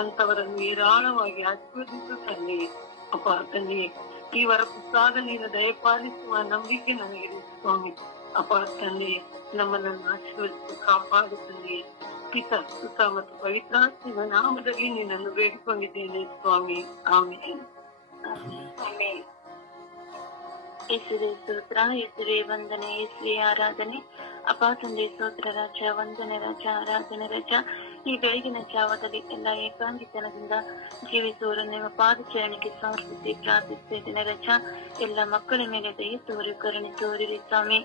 ಅಂತವರನ್ನು ಹೇರಾಳವಾಗಿ ಆಶೀರ್ವದಿಸು ತಂದೆ. ಅಪ್ಪ ತಂದೆ, ಇವರ ಪ್ರಸಾದ ನೀನು ದಯಪಾಲಿಸುವ ನಂಬಿಕೆ ನನಗಿದೆ ಸ್ವಾಮಿ. ಅಪ್ಪ ತಂದೆ, ನಮ್ಮನ್ನು ಆಶೀರ್ವದಿಸಿ ಕಾಪಾಡು ತಂದೆ. ಪಿತ, ಸುತ ಮತ್ತು ಪವಿತ್ರಾತ್ಮನ ನಾಮದಲ್ಲಿ ನಿನ್ನನ್ನು ಬೇಡಿಕೊಂಡಿದ್ದೇನೆ ಸ್ವಾಮಿ. ಆಮೇಲೆ ಆಮೇನ್. ಯೇಸುವೆ ಸ್ತೋತ್ರ, ಯೇಸುವೆ ವಂದನೆ, ಯೇಸುವೆ ಆರಾಧನೆ. ಅಪ್ಪ ತಂದೆ ಸ್ತೋತ್ರ ರಾಜ, ವಂದನೆ ರಾಜ, ಆರಾಧನೆ ರಾಜ. ಈ ಬೆಳಗಿನ ಜಾವದಲ್ಲಿ ಎಲ್ಲ ಏಕಾಂಗಿತನದಿಂದ ಜೀವಿಸುವರು ನಿಮ್ಮ ಪಾದಚರಣೆಗೆ ಸಮರ್ಪಿಸಿ ಪ್ರಾರ್ಥಿಸ್ತಾ ಇದ್ದೇನೆ ರಜ. ಎಲ್ಲ ಮಕ್ಕಳ ಮೇಲೆ ದಯ ತೋರಿ ಕರುಣೆ ತೋರಿರಿ ಸ್ವಾಮಿ.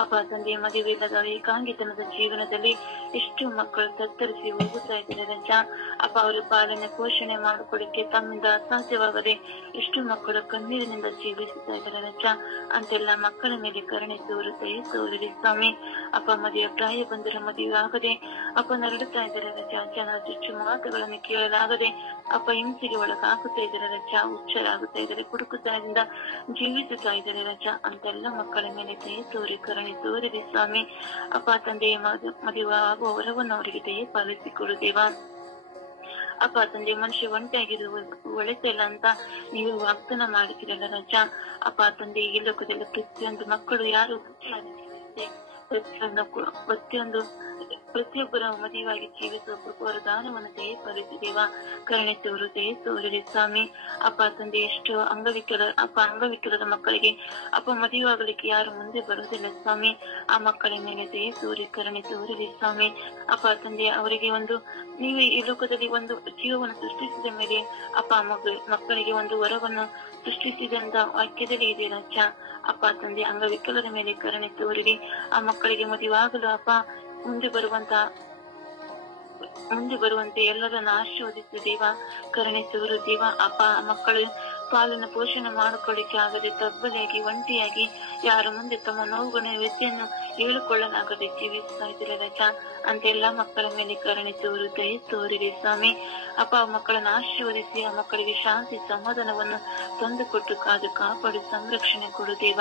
ಅಪ್ಪ ತಂದೆ ಮದುವೆಯಿಲ್ಲದ ಏಕಾಂಗಿತನದ ಜೀವನದಲ್ಲಿ ಎಷ್ಟು ಮಕ್ಕಳು ತತ್ತರಿಸಿ ಹೋಗುತ್ತಾ ಇದ್ದಾರೆ ರಜ. ಅಪ್ಪ ಅವರ ಪಾಲನೆ ಪೋಷಣೆ ಮಾಡಿಕೊಡಕ್ಕೆ ತಮ್ಮಿಂದ ಅಸಾಧ್ಯವಾಗದೆ ಎಷ್ಟು ಮಕ್ಕಳು ಕಣ್ಣೀರಿನಿಂದ ಜೀವಿಸುತ್ತಾ ಇದ್ದಾರೆ ರಜ. ಅಂತೆಲ್ಲ ಮಕ್ಕಳ ಮೇಲೆ ಕರುಣೆ ತೋರು ದಯ ತೋರಿರಿ ಸ್ವಾಮಿ. ಅಪ್ಪ ಮದುವೆ ಪ್ರಾಯ ಬಂದರೆ ಮದುವೆ ಆಗದೆ ಅಪ್ಪ ನರಳುತ್ತಾ ಇದ್ದಾರೆ ರಜ. ಜನರ ಚುಚ್ಚು ಮಾತುಗಳನ್ನು ಕೇಳಲಾಗದೆ ಅಪ್ಪ ಹಿಂಸೆಗೆ ಒಳಗಾಗುತ್ತಾ ಇದ್ದಾರೆ ರಜ. ಹುಚ್ಚರಾಗುತ್ತಾ ಇದ್ದಾರೆ, ಕುಡುಕುತನದಿಂದ ಜೀವಿಸುತ್ತಾ ಇದ್ದಾರೆ ರಜ. ಅಂತೆಲ್ಲ ಮಕ್ಕಳ ಮೇಲೆ ದಯ ತೋರಿ ಕರುಣೆ ತೋರಿರಿ ಸ್ವಾಮಿ. ಅಪ್ಪ ತಂದೆಯ ಮದುವೆ ಆಗುವ ವರವನ್ನು ಅವರಿಗೆ ದಯ ಪಾಲಿಸಿಕೊಡುತ್ತೇವ. ಅಪ್ಪ ತಂದೆ ಮನುಷ್ಯ ಒಂಟಿಯಾಗಿರುವ ಒಳಿತಿಲ್ಲ ಅಂತ ನೀವು ವಾಗ್ದಾನ ಮಾಡುತ್ತೀರಲ್ಲ ರಜ. ಅಪ್ಪ ತಂದೆ ಈ ಲೋಕದಲ್ಲಿ ಪ್ರತಿಯೊಂದು ಮಕ್ಕಳು ಯಾರು ಪ್ರತಿಯೊಬ್ಬರ ಮದುವೆಯಾಗಿ ಜೀವಿಸುವ ವರದಾನವನ್ನು ದಯಪಾಲಿಸಿದೇವ. ಕರುಣೆ ತೋರು ದಯ ತೋರಿರಿ ಸ್ವಾಮಿ. ಅಪ್ಪ ತಂದೆ ಎಷ್ಟು ಅಂಗವಿಕಲದ ಮಕ್ಕಳಿಗೆ ಅಪ್ಪ ಮದುವೆಯಾಗಲಿಕ್ಕೆ ಯಾರು ಮುಂದೆ ಬರುವುದಿಲ್ಲ ಸ್ವಾಮಿ. ಆ ಮಕ್ಕಳ ಮೇಲೆ ದಯ ತೋರಿ ಕರುಣೆ ತೋರಿರಿ ಸ್ವಾಮಿ. ಅಪ್ಪ ತಂದೆ ಅವರಿಗೆ ನೀವು ಈ ಲೋಕದಲ್ಲಿ ಒಂದು ಜೀವವನ್ನು ಸೃಷ್ಟಿಸಿದ ಮೇಲೆ ಅಪ್ಪ ಮಕ್ಕಳಿಗೆ ಒಂದು ವರವನ್ನು ಸೃಷ್ಟಿಸಿದಂತ ವಾಕ್ಯದಲ್ಲಿ ಇದೆ ರಜ. ಅಪ್ಪ ತಂದೆ ಅಂಗವಿಕಲರ ಮೇಲೆ ಕರುಣೆ ತೋರಿರಿ. ಆ ಮಕ್ಕಳಿಗೆ ಮದುವೆಯಾಗಲು ಅಪ್ಪ ಮುಂದೆ ಬರುವಂತೆ ಎಲ್ಲರನ್ನ ಆಶೀರ್ವದಿಸಿ ದೇವ. ಕರುಣೆ ತೋರು ದೇವ. ಅಪ್ಪ ಮಕ್ಕಳು ಪಾಲನ ಪೋಷಣೆ ಮಾಡಿಕೊಳ್ಳಿಕ್ಕೆ ಆಗದೆ ತಬ್ಬಲಿಯಾಗಿ ಒಂಟಿಯಾಗಿ ಯಾರ ಮುಂದೆ ತಮ್ಮ ನೋವುಗಳ ವ್ಯತ್ಯನ್ನು ಹೇಳಿಕೊಳ್ಳಲಾಗದೆ ಜೀವಿಸ್ತಾ ಇದ್ದಾರೆ ರಜ. ಅಂತೆಲ್ಲ ಮಕ್ಕಳ ಮೇಲೆ ಕರುಣೆ ತೋರು ದಯ ತೋರಿರಿ ಸ್ವಾಮಿ. ಅಪ್ಪ ಮಕ್ಕಳನ್ನು ಆಶೀರ್ವದಿಸಿ ಆ ಮಕ್ಕಳಿಗೆ ಶಾಂತಿ ಸಮಾಧಾನವನ್ನು ತಂದುಕೊಟ್ಟು ಕಾಪಾಡಿ ಸಂರಕ್ಷಣೆ ಕೊಡು ದೇವ.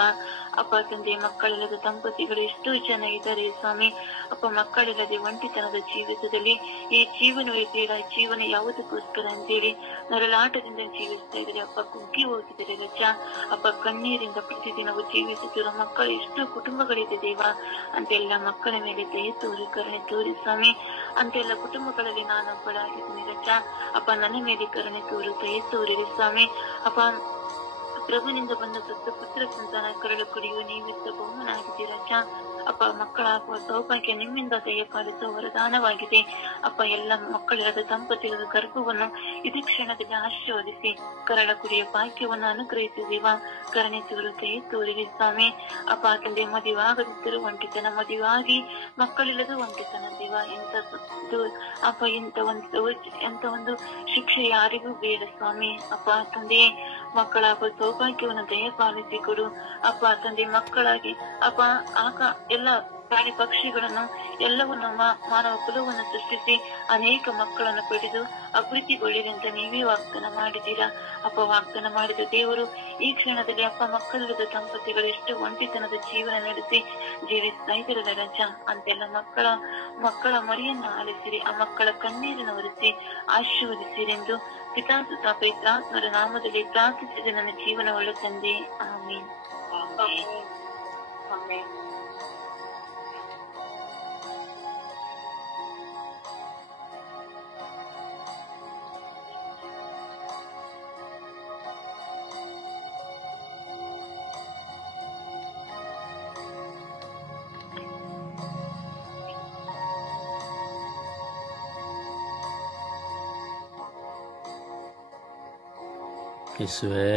ಅಪ್ಪ ತಂದೆ ಮಕ್ಕಳಿಲ್ಲದ ದಂಪತಿಗಳು ಎಷ್ಟೋ ಜನ ಇದ್ದಾರೆ ಸ್ವಾಮಿ. ಅಪ್ಪ ಮಕ್ಕಳಿಲ್ಲದೆ ಒಂಟಿತನದ ಜೀವಿತದಲ್ಲಿ ಈ ಜೀವನವೇ ಬೇಡ, ಜೀವನ ಯಾವುದಕ್ಕೋಸ್ಕರ ಅಂತೇಳಿ ನರಳಾಟದಿಂದ ಜೀವಿಸ್ತಾ ಇದ್ದಾರೆ. ಅಪ್ಪ ಕುಗ್ಗಿ ಹೋಗಿದ್ದಾರೆ ರಜ. ಅಪ್ಪ ಕಣ್ಣೀರಿಂದ ಪ್ರತಿದಿನವೂ ಜೀವಿಸುತ್ತಿರುವ ಮಕ್ಕಳು ಎಷ್ಟೋ ಕುಟುಂಬಗಳಿದೆ ದೇವ. ಅಂತೆಲ್ಲ ಮಕ್ಕಳ ಮೇಲೆ ದಯ ತೋರಿ ಕರುಣೆ ತೋರಿ ಸ್ವಾಮಿ. ಅಂತೆಲ್ಲ ಕುಟುಂಬಗಳಲ್ಲಿ ನಾನೊಬ್ಬಳಾಗಿದ್ದೀನಿ ರಜ. ಅಪ್ಪ ನನ್ನ ಮೇಲೆ ಕರುಣೆ ತೋರು ದಯ ತೋರಿರಿ ಸ್ವಾಮಿ. ಅಪ್ಪ ಪ್ರಭುನಿಂದ ಬಂದ ಪುತ್ರ ಸಂತಾನ ಕರಳು ಕುಡಿಯುವ ನೀವಿದ್ದ ಬಹುಮನಾಗಿದ್ದೀರಜ್ಜ. ಅಪ್ಪ ಮಕ್ಕಳಾಗುವ ಸೌಭಾಗ್ಯ ನಿಮ್ಮಿಂದ ದಯಪಾಲಿಸುವ ವರದಾನವಾಗಿದೆ. ಅಪ್ಪ ಎಲ್ಲ ಮಕ್ಕಳಿಲ್ಲದ ದಂಪತಿಗಳ ಗರ್ಭವನ್ನು ಇದೇ ಕ್ಷಣದಲ್ಲಿ ಆಶೀರ್ವದಿಸಿ ಕರಳ ಕುಡಿಯ ಭಾಗ್ಯವನ್ನು ಅನುಗ್ರಹಿಸಿದೀವ. ಕರುಣೆ ತೋರು ದಯ ತೋರಿರಿ ಸ್ವಾಮಿ. ಅಪ್ಪ ತಂದೆ ಮದುವೆಯಾಗದಿದ್ದರೂ ಒಂಟಿತನ, ಮದುವೆಯಾಗಿ ಮಕ್ಕಳಿಲ್ಲದ ಒಂಟಿತನ ದೇವ. ಅಪ್ಪ ಎಂತ ಒಂದು ಶಿಕ್ಷೆ ಯಾರಿಗೂ ಬೇಡ ಸ್ವಾಮಿ. ಅಪ್ಪ ತಂದೆ ಮಕ್ಕಳಾಗುವ ಸೌಭಾಗ್ಯವನ್ನು ದಯಪಾಲಿಸಿ ಕೊಡು. ಅಪ್ಪ ತಂದೆ ಮಕ್ಕಳಾಗಿ ಅಪ್ಪ ಎಲ್ಲ ಪ್ರಾಣಿ ಪಕ್ಷಿಗಳನ್ನು ಎಲ್ಲವನ್ನು ಮಾನವ ಕುಲವನ್ನು ಸೃಷ್ಟಿಸಿ ಅನೇಕ ಮಕ್ಕಳನ್ನು ಪಡೆದು ಅಭಿವೃದ್ಧಿಗೊಳ್ಳಿರಿ ಅಂತ ನೀವೇ ವಾಗ್ದಾನ ಮಾಡಿದ್ದೀರಾ. ಅಪ್ಪ ವಾಗ್ದಾನ ಮಾಡಿದ ದೇವರು ಈ ಕ್ಷಣದಲ್ಲಿ ಅಪ್ಪ ಮಕ್ಕಳಿಲ್ಲದ ದಂಪತಿಗಳು ಎಷ್ಟು ಒಂಟಿತನದ ಜೀವನ ನಡೆಸಿ ಜೀವಿಸ್ತಾ ಇದ್ದರಲ್ಲ ರಜ. ಅಂತೆಲ್ಲ ಮಕ್ಕಳ ಮರಿಯನ್ನು ಆಲಿಸಿರಿ. ಆ ಮಕ್ಕಳ ಕಣ್ಣೀರನ್ನು ಒರೆಸಿ ಆಶೀರ್ವದಿಸಿರೆಂದು ಪಿತಾಸುತ ಪವಿತ್ರಾತ್ಮರ ನಾಮದಲ್ಲಿ ಪ್ರಾರ್ಥಿಸಿದ ನನ್ನ ಜೀವನ ಒಳ್ಳೆ ತಂದೆ. ಆಮೀನ್. ಯೇಸುವೇ,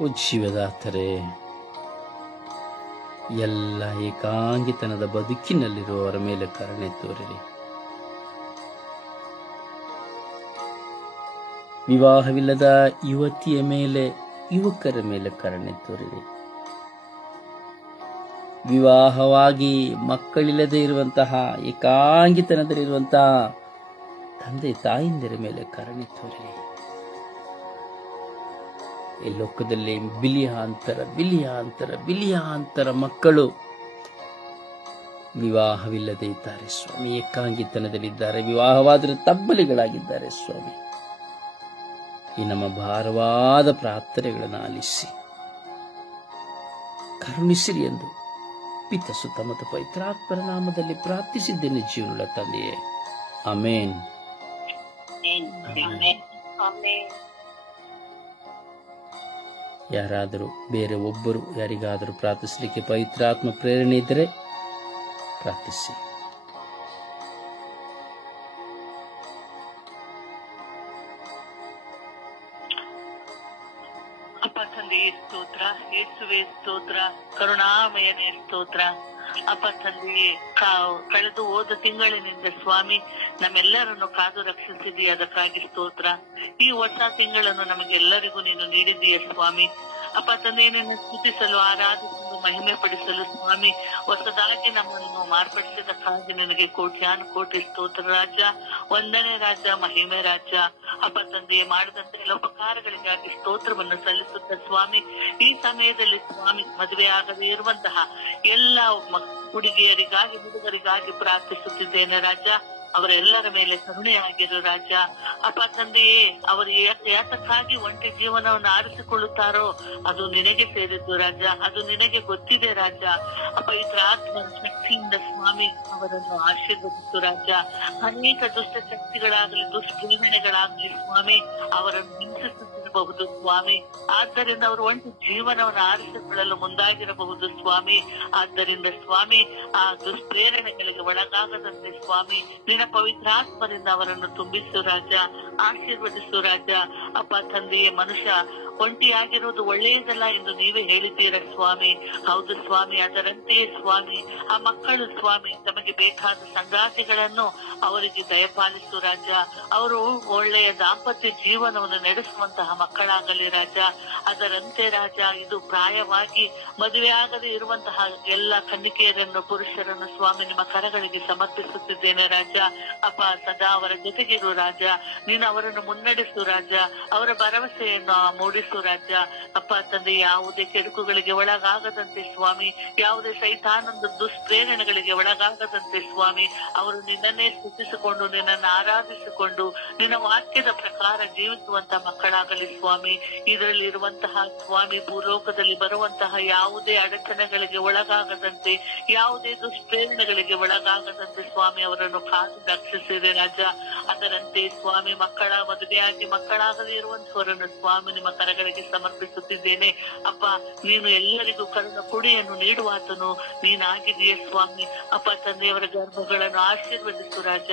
ಓ ಜೀವದಾತರೇ, ಎಲ್ಲ ಏಕಾಂಗಿತನದ ಬದುಕಿನಲ್ಲಿರುವವರ ಮೇಲೆ ಕರುಣೆ ತೋರಿರಿ. ವಿವಾಹವಿಲ್ಲದ ಯುವತಿಯ ಮೇಲೆ, ಯುವಕರ ಮೇಲೆ ಕರುಣೆ ತೋರಿರಿ. ವಿವಾಹವಾಗಿ ಮಕ್ಕಳಿಲ್ಲದೆ ಇರುವಂತಹ ಏಕಾಂಗಿತನದಲ್ಲಿರುವಂತಹ ತಂದೆ ತಾಯಿಂದರ ಮೇಲೆ ಕರುಣೆ ತೋರಿರಿ. ಈ ಲೋಕದಲ್ಲಿ ಬಿಲಿಯಾಂತರ ಮಕ್ಕಳು ವಿವಾಹವಿಲ್ಲದೆ ಇದ್ದಾರೆ ಸ್ವಾಮಿ. ಏಕಾಂಗಿತನದಲ್ಲಿದ್ದಾರೆ, ವಿವಾಹವಾದರೂ ತಬ್ಬಲಿಗಳಾಗಿದ್ದಾರೆ ಸ್ವಾಮಿ. ಈ ನಮ್ಮ ಭಾರವಾದ ಪ್ರಾರ್ಥನೆಗಳನ್ನು ಆಲಿಸಿ ಕರುಣಿಸಿರಿ ಎಂದು ಪಿತ ಸುತ ಮತ್ತು ಪವಿತ್ರಾತ್ಮರ ನಾಮದಲ್ಲಿ ಪ್ರಾರ್ಥಿಸಿದ್ದೇನೆ ಜೀವನುಳ್ಳ ತಂದೆಯೇ. ಆಮೇನ್. ಯಾರಾದರೂ ಬೇರೆ ಒಬ್ಬರು ಯಾರಿಗಾದರೂ ಪ್ರಾರ್ಥಿಸಲಿಕ್ಕೆ ಪವಿತ್ರಾತ್ಮ ಪ್ರೇರಣೆ ಇದ್ದರೆ ಪ್ರಾರ್ಥಿಸಿ. ಸ್ತೋತ್ರ, ಕರುಣಾಮಯನೇ ಸ್ತೋತ್ರ. ಅಪ್ಪ ತಂದೆಯೇ, ಕಳೆದು ಹೋದ ತಿಂಗಳಿನಿಂದ ಸ್ವಾಮಿ ನಮ್ಮೆಲ್ಲರನ್ನು ಕಾದು ರಕ್ಷಿಸಿದೀಯ, ಅದಕ್ಕಾಗಿ ಸ್ತೋತ್ರ. ಈ ಹೊಸ ತಿಂಗಳನ್ನು ನಮಗೆಲ್ಲರಿಗೂ ನೀನು ನೀಡಿದ್ದೀಯ ಸ್ವಾಮಿ. ಅಪ್ಪ ತಂದೆ, ನಿನ್ನ ಸ್ತುತಿಸಲು, ಆರಾಧಿಸಲು, ಮಹಿಮೆ ಪಡಿಸಲು ಸ್ವಾಮಿ ಹೊಸದಾಗಿ ನಮ್ಮನ್ನು ಮಾರ್ಪಡಿಸಿದಕ್ಕಾಗಿ ನಿನಗೆ ಕೋಟ್ಯಾನು ಕೋಟಿ ಸ್ತೋತ್ರ ರಾಜ. ಒಂದನೇ ರಾಜ, ಮಹಿಮೆ ರಾಜ. ಅಪ್ಪ ತಂದೆಯೇ, ಮಾಡಿದಂತ ಎಲ್ಲ ಉಪಕಾರಗಳಿಗಾಗಿ ಸ್ತೋತ್ರವನ್ನು ಸಲ್ಲಿಸುತ್ತ ಸ್ವಾಮಿ ಈ ಸಮಯದಲ್ಲಿ ಸ್ವಾಮಿ ಮದುವೆ ಆಗದೇ ಇರುವಂತಹ ಎಲ್ಲ ಹುಡುಗಿಯರಿಗಾಗಿ, ಹುಡುಗರಿಗಾಗಿ ಪ್ರಾರ್ಥಿಸುತ್ತಿದ್ದೇನೆ ರಾಜ. ಅವರೆಲ್ಲರ ಮೇಲೆ ಕರುಣೆಯಾಗಿರು ರಾಜ. ಅಪ್ಪ ತಂದೆಯೇ, ಅವರು ಯಾತಕ್ಕಾಗಿ ಒಂಟಿ ಜೀವನವನ್ನು ಆರಿಸಿಕೊಳ್ಳುತ್ತಾರೋ ಅದು ನಿನಗೆ ಸೇರಿದ್ದು ರಾಜ, ಅದು ನಿನಗೆ ಗೊತ್ತಿದೆ ರಾಜ. ಅಪ್ಪ, ಇತರ ಆತ್ಮನ ಶಕ್ತಿಯಿಂದ ಸ್ವಾಮಿ ಅವರನ್ನು ಆಶೀರ್ವದಿಸು ರಾಜ. ಅನೇಕ ದುಷ್ಟ ಶಕ್ತಿಗಳಾಗಲಿ, ದುಷ್ಪ್ರೇರಣೆಗಳಾಗಲಿ ಸ್ವಾಮಿ ಅವರನ್ನು ಹಿಂಸಿಸುತ್ತಿರಬಹುದು ಸ್ವಾಮಿ. ಆದ್ದರಿಂದ ಅವರು ಒಂಟಿ ಜೀವನವನ್ನು ಆರಿಸಿಕೊಳ್ಳಲು ಮುಂದಾಗಿರಬಹುದು ಸ್ವಾಮಿ. ಆದ್ದರಿಂದ ಸ್ವಾಮಿ ಆ ದುಷ್ಪ್ರೇರಣೆಗಳಿಗೆ ಒಳಗಾಗದಂತೆ ಸ್ವಾಮಿ ನಿನ್ನ ಪವಿತ್ರಾತ್ಮರಿಂದ ಅವರನ್ನು ತುಂಬಿಸು ರಾಜ, ಆಶೀರ್ವದಿಸು ರಾಜ. ಅಪ್ಪ ತಂದೆಯೇ, ಮನುಷ್ಯ ಒಂಟಿಯಾಗಿರುವುದು ಒಳ್ಳೆಯದಲ್ಲ ಎಂದು ನೀವೇ ಹೇಳಿದ್ದೀರ ಸ್ವಾಮಿ. ಹೌದು ಸ್ವಾಮಿ, ಅದರಂತೆಯೇ ಸ್ವಾಮಿ ಆ ಮಕ್ಕಳು ಸ್ವಾಮಿ ತಮಗೆ ಬೇಕಾದ ಸಂಗಾತಿಗಳನ್ನು ಅವರಿಗೆ ದಯಪಾಲಿಸು ರಾಜ. ಅವರು ಒಳ್ಳೆಯ ದಾಂಪತ್ಯ ಜೀವನವನ್ನು ನಡೆಸುವಂತಹ ಮಕ್ಕಳಾಗಲಿ ರಾಜ. ಅದರಂತೆ ರಾಜ, ಇದು ಪ್ರಾಯವಾಗಿ ಮದುವೆಯಾಗದೇ ಇರುವಂತಹ ಎಲ್ಲ ಕನ್ನಿಕೆಯರನ್ನು, ಪುರುಷರನ್ನು ಸ್ವಾಮಿ ನಿಮ್ಮ ಕರಗಳಿಗೆ ಸಮರ್ಪಿಸುತ್ತಿದ್ದೇನೆ ರಾಜ. ಅಪ್ಪ, ಸದಾ ಅವರ ಜೊತೆಗಿರು ರಾಜ. ನೀನು ಅವರನ್ನು ಮುನ್ನಡೆಸು ರಾಜ. ಅವರ ಭರವಸೆಯನ್ನು ಮೂಡಿಸು ರಾಜ. ಅಪ್ಪ ತಂದೆ, ಯಾವುದೇ ಕೆಡುಕುಗಳಿಗೆ ಒಳಗಾಗದಂತೆ ಸ್ವಾಮಿ, ಯಾವುದೇ ಸೈತಾನದ ದುಷ್ಪ್ರೇರಣೆಗಳಿಗೆ ಒಳಗಾಗದಂತೆ ಸ್ವಾಮಿ ಅವರು ನಿನ್ನನ್ನೇ ಸ್ತುತಿಸಿಕೊಂಡು, ನಿನ್ನನ್ನು ಆರಾಧಿಸಿಕೊಂಡು, ನಿನ್ನ ವಾಕ್ಯದ ಪ್ರಕಾರ ಜೀವಿಸುವಂತಹ ಮಕ್ಕಳಾಗಲಿ ಸ್ವಾಮಿ. ಇದರಲ್ಲಿ ಇರುವಂತಹ ಸ್ವಾಮಿ ಭೂಲೋಕದಲ್ಲಿ ಬರುವಂತಹ ಯಾವುದೇ ಅಡಚಣೆಗಳಿಗೆ ಒಳಗಾಗದಂತೆ, ಯಾವುದೇ ದುಷ್ಪ್ರೇರಣೆಗಳಿಗೆ ಒಳಗಾಗದಂತೆ ಸ್ವಾಮಿ ಅವರನ್ನು ಕಾದು ರಕ್ಷಿಸಿದೆ ರಾಜ. ಅದರಂತೆ ಸ್ವಾಮಿ ಮಕ್ಕಳ ಮದುವೆಯಾಗಿ ಮಕ್ಕಳಾಗದೇ ಇರುವಂತವರನ್ನು ಸ್ವಾಮಿ ನಿಮ್ಮ ಕರಗಳಿಗೆ ಸಮರ್ಪಿಸುತ್ತಿದ್ದೇನೆ. ಅಪ್ಪ, ನೀನು ಎಲ್ಲರಿಗೂ ಕರುಣ ಕೊಡೆಯನ್ನು ನೀಡುವಾತನು ನೀನಾಗಿದೆಯೇ ಸ್ವಾಮಿ. ಅಪ್ಪ ತಂದೆಯವರ ಗರ್ಭಗಳನ್ನು ಆಶೀರ್ವದಿಸು ರಾಜ.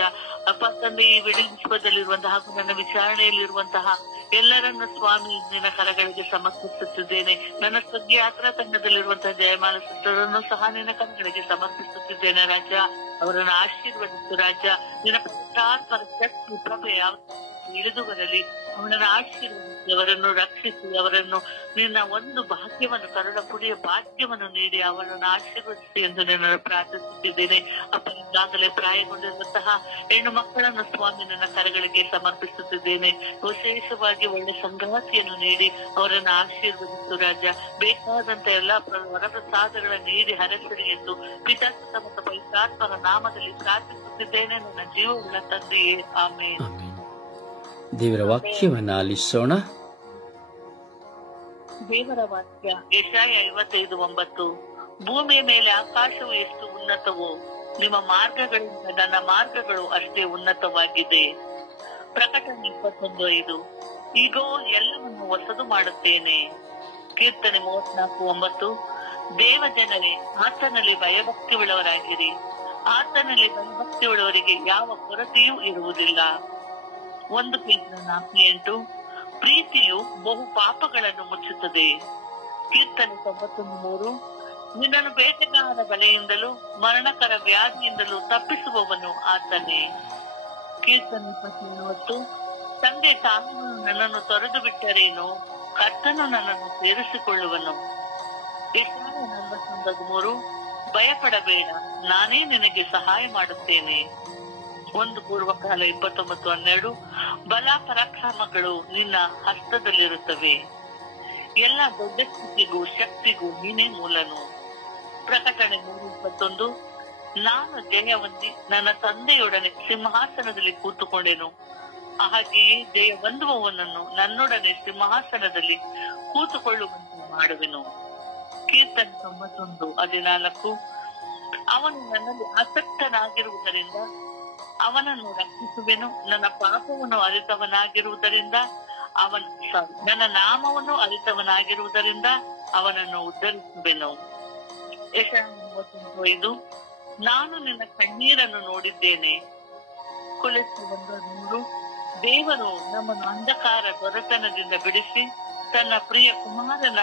ಅಪ್ಪ ತಂದೆ, ಈ ವಿಶ್ವದಲ್ಲಿರುವಂತಹ ಹಾಗೂ ನನ್ನ ವಿಚಾರಣೆಯಲ್ಲಿರುವಂತಹ ಎಲ್ಲರನ್ನು ಸ್ವಾಮಿ ನಿನ್ನ ಕರಗಳಿಗೆ ಸಮರ್ಪಿಸುತ್ತಿದ್ದೇನೆ. ನನ್ನ ಸುದ್ದಿ ಯಾತ್ರಾ ತಂಡದಲ್ಲಿರುವಂತಹ ಜಯಮಾಲ ಸಿಸ್ಟರನ್ನು ಸಹ ನಿನ್ನ ಕರಗಳಿಗೆ ಸಮರ್ಪಿಸುತ್ತಿದ್ದೇನೆ ರಾಜ. ಅವರನ್ನು ಆಶೀರ್ವದಿಸು ರಾಜ. ನಿನ್ನ ಪವಿತ್ರಾತ್ಮರ ಶಕ್ತಿ ಪ್ರಭೆ ಇಳಿದು ಬರಲಿ. ಅವನನ್ನು ಆಶೀರ್ವದಿಸಿ, ಅವರನ್ನು ರಕ್ಷಿಸಿ, ಅವರನ್ನು ನಿನ್ನ ಒಂದು ಭಾಗ್ಯವನ್ನು, ಕರುಣ ಪುಡಿಯ ಭಾಗ್ಯವನ್ನು ನೀಡಿ ಅವರನ್ನು ಆಶೀರ್ವದಿಸಿ ಎಂದು ನಿನ್ನನ್ನು ಪ್ರಾರ್ಥಿಸುತ್ತಿದ್ದೇನೆ. ಅಪ್ಪ, ಈಗಾಗಲೇ ಪ್ರಾಯಗೊಂಡಿರುವಂತಹ ಹೆಣ್ಣು ಮಕ್ಕಳನ್ನು ಸ್ವಾಮಿ ನನ್ನ ಕರಗಳಿಗೆ ಸಮರ್ಪಿಸುತ್ತಿದ್ದೇನೆ. ವಿಶೇಷವಾಗಿ ಒಳ್ಳೆ ಸಂಗಾತಿಯನ್ನು ನೀಡಿ ಅವರನ್ನು ಆಶೀರ್ವದಿಸು ರಾಜ. ಬೇಕಾದಂತ ಎಲ್ಲಾ ವರಪ್ರಸಾದಗಳನ್ನು ನೀಡಿ ಹರಸರಿ ಎಂದು ಪಿತಾಸುತ ಮತ್ತು ಪವಿತ್ರಾತ್ಮರ ನಾಮದಲ್ಲಿ ಪ್ರಾರ್ಥಿಸುತ್ತಿದ್ದೇನೆ ನನ್ನ ಜೀವವುಳ್ಳ ತಂದೆಯೇ, ಆಮೇನ್. ದೇವರ ವಾಕ್ಯವನ್ನ ಆಲಿಸೋಣ. ದೇವರ ವಾಕ್ಯ ಯೆಶಾಯ 55:9. ಭೂಮಿಯ ಮೇಲೆ ಆಕಾಶವು ಎಷ್ಟು ಉನ್ನತವೋ ನಿಮ್ಮ ಮಾರ್ಗಗಳಿಂದ ನನ್ನ ಮಾರ್ಗಗಳು ಅಷ್ಟೇ ಉನ್ನತವಾಗಿದೆ. ಪ್ರಕಟಣೆ 21:5. ಈಗೋ ಎಲ್ಲವನ್ನು ಹೊಸದು ಮಾಡುತ್ತೇನೆ. ಕೀರ್ತನೆ 34:9. ದೇವ ಜನರೇ, ಆತನಲ್ಲಿ ಭಯಭಕ್ತಿಯುಳ್ಳವರಾಗಿರಿ. ಆತನಲ್ಲಿ ಭಯಭಕ್ತಿಯುಳ್ಳವರಿಗೆ ಯಾವ ಕೊರತೆಯೂ ಇರುವುದಿಲ್ಲ. 1 ಪೇತ್ರ 4:8. ಪ್ರೀತಿಯು ಬಹು ಪಾಪಗಳನ್ನು ಮುಚ್ಚುತ್ತದೆ. ಕೀರ್ತನೆ 91:3. ನಿನ್ನನ್ನು ಬೇಟೆಗಾರರ ಬಲೆಯಿಂದಲೂ ಮರಣಕರ ವ್ಯಾಧಿಯಿಂದಲೂ ತಪ್ಪಿಸುವವನು ಆತನೇ. ಕೀರ್ತನೆ 27:10. ತಂದೆ ತಾನು ನನ್ನನ್ನು ತೊರೆದು ಬಿಟ್ಟರೇನು, ಕರ್ತನು ನನ್ನನ್ನು ಸೇರಿಸಿಕೊಳ್ಳುವನು. ಯೆಶಾಯ 41:3. ಭಯಪಡಬೇಡ, ನಾನೇ ನಿನಗೆ ಸಹಾಯ ಮಾಡುತ್ತೇನೆ. 1 ಪೂರ್ವಕಾಲ 29:12. ಬಲ ಪರಾಕ್ರಮಗಳು ನಿನ್ನ ಹಸ್ತದಲ್ಲಿರುತ್ತವೆ. ಎಲ್ಲ ದೊಡ್ಡ ಸ್ಥಿತಿಗೂ ಶಕ್ತಿಗೂ ನೀನೇ ಮೂಲನು. ಪ್ರಕಟಣೆ 3:21. ನಾನು ಜಯ ಹೊಂದಿ ನನ್ನ ತಂದೆಯೊಡನೆ ಸಿಂಹಾಸನದಲ್ಲಿ ಕೂತುಕೊಂಡೆನು. ಹಾಗೆಯೇ ಜಯ ಹೊಂದುವವನನ್ನು ನನ್ನೊಡನೆ ಸಿಂಹಾಸನದಲ್ಲಿ ಕೂತುಕೊಳ್ಳುವಂತೆ ಮಾಡುವೆನು. ಕೀರ್ತನೆ 91:14. ಅವನು ನನ್ನಲ್ಲಿ ಆಸಕ್ತನಾಗಿರುವುದರಿಂದ ಅವನನ್ನು ರಕ್ಷಿಸುವೆನು. ನನ್ನ ಪಾಪವನ್ನು ಅರಿತವನಾಗಿರುವುದರಿಂದ ನನ್ನ ನಾಮವನ್ನು ಅರಿತವನಾಗಿರುವುದರಿಂದ ಅವನನ್ನು ಉದ್ಧರಿಸುವೆನು. ಯೆಶಾಯ 39:5. ನಾನು ನಿನ್ನ ಕಣ್ಣೀರನ್ನು ನೋಡಿದ್ದೇನೆ. ಕೊಲೊಸ್ಸೆ 1:3. ದೇವರು ನಮ್ಮನ್ನು ಅಂಧಕಾರ ದೊರೆತನದಿಂದ ಬಿಡಿಸಿ ತನ್ನ ಪ್ರಿಯ ಕುಮಾರನ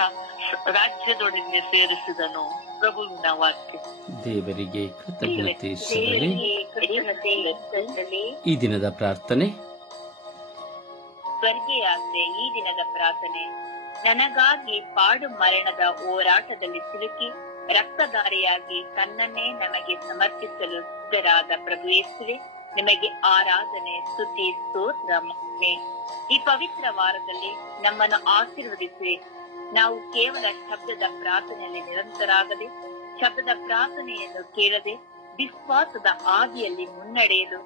ರಾಜ್ಯದೊಡನೆ ಸೇರಿಸಿದನು. ಪ್ರಭುವಿನ ವಾಕ್ಯ. ದೇವರಿಗೆ ಕೃತಜ್ಞತೆ ಸಲ್ಲಲಿ. ಕೃತಜ್ಞತೆ ಸಲ್ಲಲಿ. ಈ ದಿನದ ಪ್ರಾರ್ಥನೆ. ಸ್ವರ್ಗೀಯಾತ್ರೆ. ಈ ದಿನದ ಪ್ರಾರ್ಥನೆ. ನನಗಾಗಿ ಪಾಡು ಮರಣದ ಹೋರಾಟದಲ್ಲಿ ಸಿಲುಕಿ ರಕ್ತಧಾರಿಯಾಗಿ ತನ್ನನ್ನೇ ನಮಗೆ ಸಮರ್ಪಿಸಲು ಸಿದ್ಧರಾದ ಪ್ರಭು ಯೇಸುವೆ, ನಿಮಗೆ ಆರಾಧನೆ, ಸ್ತುತಿ, ಸ್ತೋತ್ರ, ಮಹಿಮೆ. ಈ ಪವಿತ್ರ ವಾರದಲ್ಲಿ ನಮ್ಮನ್ನು ಆಶೀರ್ವದಿಸಿ ನಾವು ಕೇವಲ ಶಬ್ದದ ಪ್ರಾರ್ಥನೆಯಲ್ಲಿ ನಿರಂತರಾಗದೆ, ಶಬ್ದದ ಪ್ರಾರ್ಥನೆಯನ್ನು ಕೇಳದೆ ವಿಶ್ವಾಸದ ಹಾದಿಯಲ್ಲಿ ಮುನ್ನಡೆಯಲು,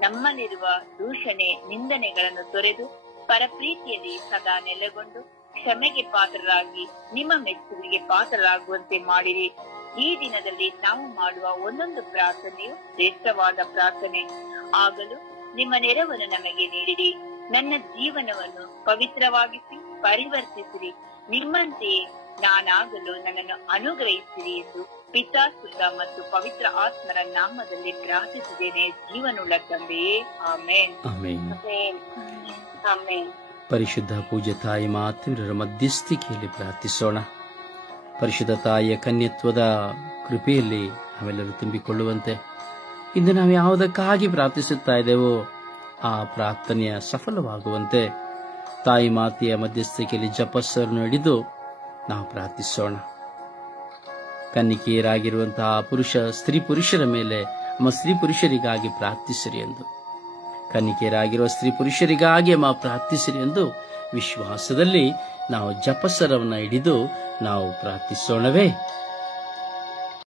ನಮ್ಮಲ್ಲಿರುವ ದೂಷಣೆ, ನಿಂದನೆಗಳನ್ನು ತೊರೆದು ಪರಪ್ರೀತಿಯಲ್ಲಿ ಸದಾ ನೆಲೆಗೊಂಡು ಕ್ಷಮೆಗೆ ಪಾತ್ರರಾಗಿ ನಿಮ್ಮ ಮೆಚ್ಚುಗೆಗೆ ಪಾತ್ರರಾಗುವಂತೆ ಮಾಡಿರಿ. ಈ ದಿನದಲ್ಲಿ ನಾವು ಮಾಡುವ ಒಂದೊಂದು ಪ್ರಾರ್ಥನೆಯು ಶ್ರೇಷ್ಠವಾದ ಪ್ರಾರ್ಥನೆ ಆಗಲು ನಿಮ್ಮ ನೆರವನ್ನು ನಮಗೆ ನೀಡಿರಿ. ನನ್ನ ಜೀವನವನ್ನು ಪವಿತ್ರವಾಗಿಸಿ ಪರಿವರ್ತಿಸಿರಿ. ನಿಮ್ಮಂತೆಯೇ ನಾನಾಗಲು ನನ್ನನ್ನು ಅನುಗ್ರಹಿಸಿರಿ ಎಂದು ಪಿತಾ, ಸುತ ಮತ್ತು ಪವಿತ್ರ ಆತ್ಮರ ನಾಮದಲ್ಲಿ ಪ್ರಾರ್ಥಿಸಿದ್ದೇನೆ, ಜೀವನುಳ್ಳ ತಂದೆಯೇ. ಆಮೇನ್. ಆಮೇನ್. ಆಮೇನ್. ಪರಿಶುದ್ಧ ಪೂಜ್ಯ ತಾಯಿ ಮಾತೆಯರ ಮಧ್ಯಸ್ಥಿಕೆಯಲ್ಲಿ ಪ್ರಾರ್ಥಿಸೋಣ. ಪರಿಶುದ್ಧ ತಾಯಿಯ ಕನ್ಯತ್ವದ ಕೃಪೆಯಲ್ಲಿ ನಾವೆಲ್ಲರೂ ತುಂಬಿಕೊಳ್ಳುವಂತೆ ಇಂದು ನಾವು ಯಾವುದಕ್ಕಾಗಿ ಪ್ರಾರ್ಥಿಸುತ್ತಾ ಇದ್ದೇವೋ ಆ ಪ್ರಾರ್ಥನೆಯ ಸಫಲವಾಗುವಂತೆ ತಾಯಿ ಮಾತೆಯ ಮಧ್ಯಸ್ಥಿಕೆಯಲ್ಲಿ ಜಪಸ್ಸನ್ನು ಹಿಡಿದು ನಾವು ಪ್ರಾರ್ಥಿಸೋಣ. ಕನ್ನಿಕೆಯರಾಗಿರುವಂತಹ ಸ್ತ್ರೀ ಪುರುಷರ ಮೇಲೆ ಸ್ತ್ರೀ ಪುರುಷರಿಗಾಗಿ ಪ್ರಾರ್ಥಿಸಿರಿ ಎಂದು, ಕನ್ನಿಕೆಯರಾಗಿರುವ ಸ್ತ್ರೀ ಪುರುಷರಿಗಾಗಿ ಪ್ರಾರ್ಥಿಸಿರಿ ಎಂದು ವಿಶ್ವಾಸದಲ್ಲಿ ನಾವು ಜಪಸರವನ್ನು ಹಿಡಿದು ನಾವು ಪ್ರಾರ್ಥಿಸೋಣವೇ.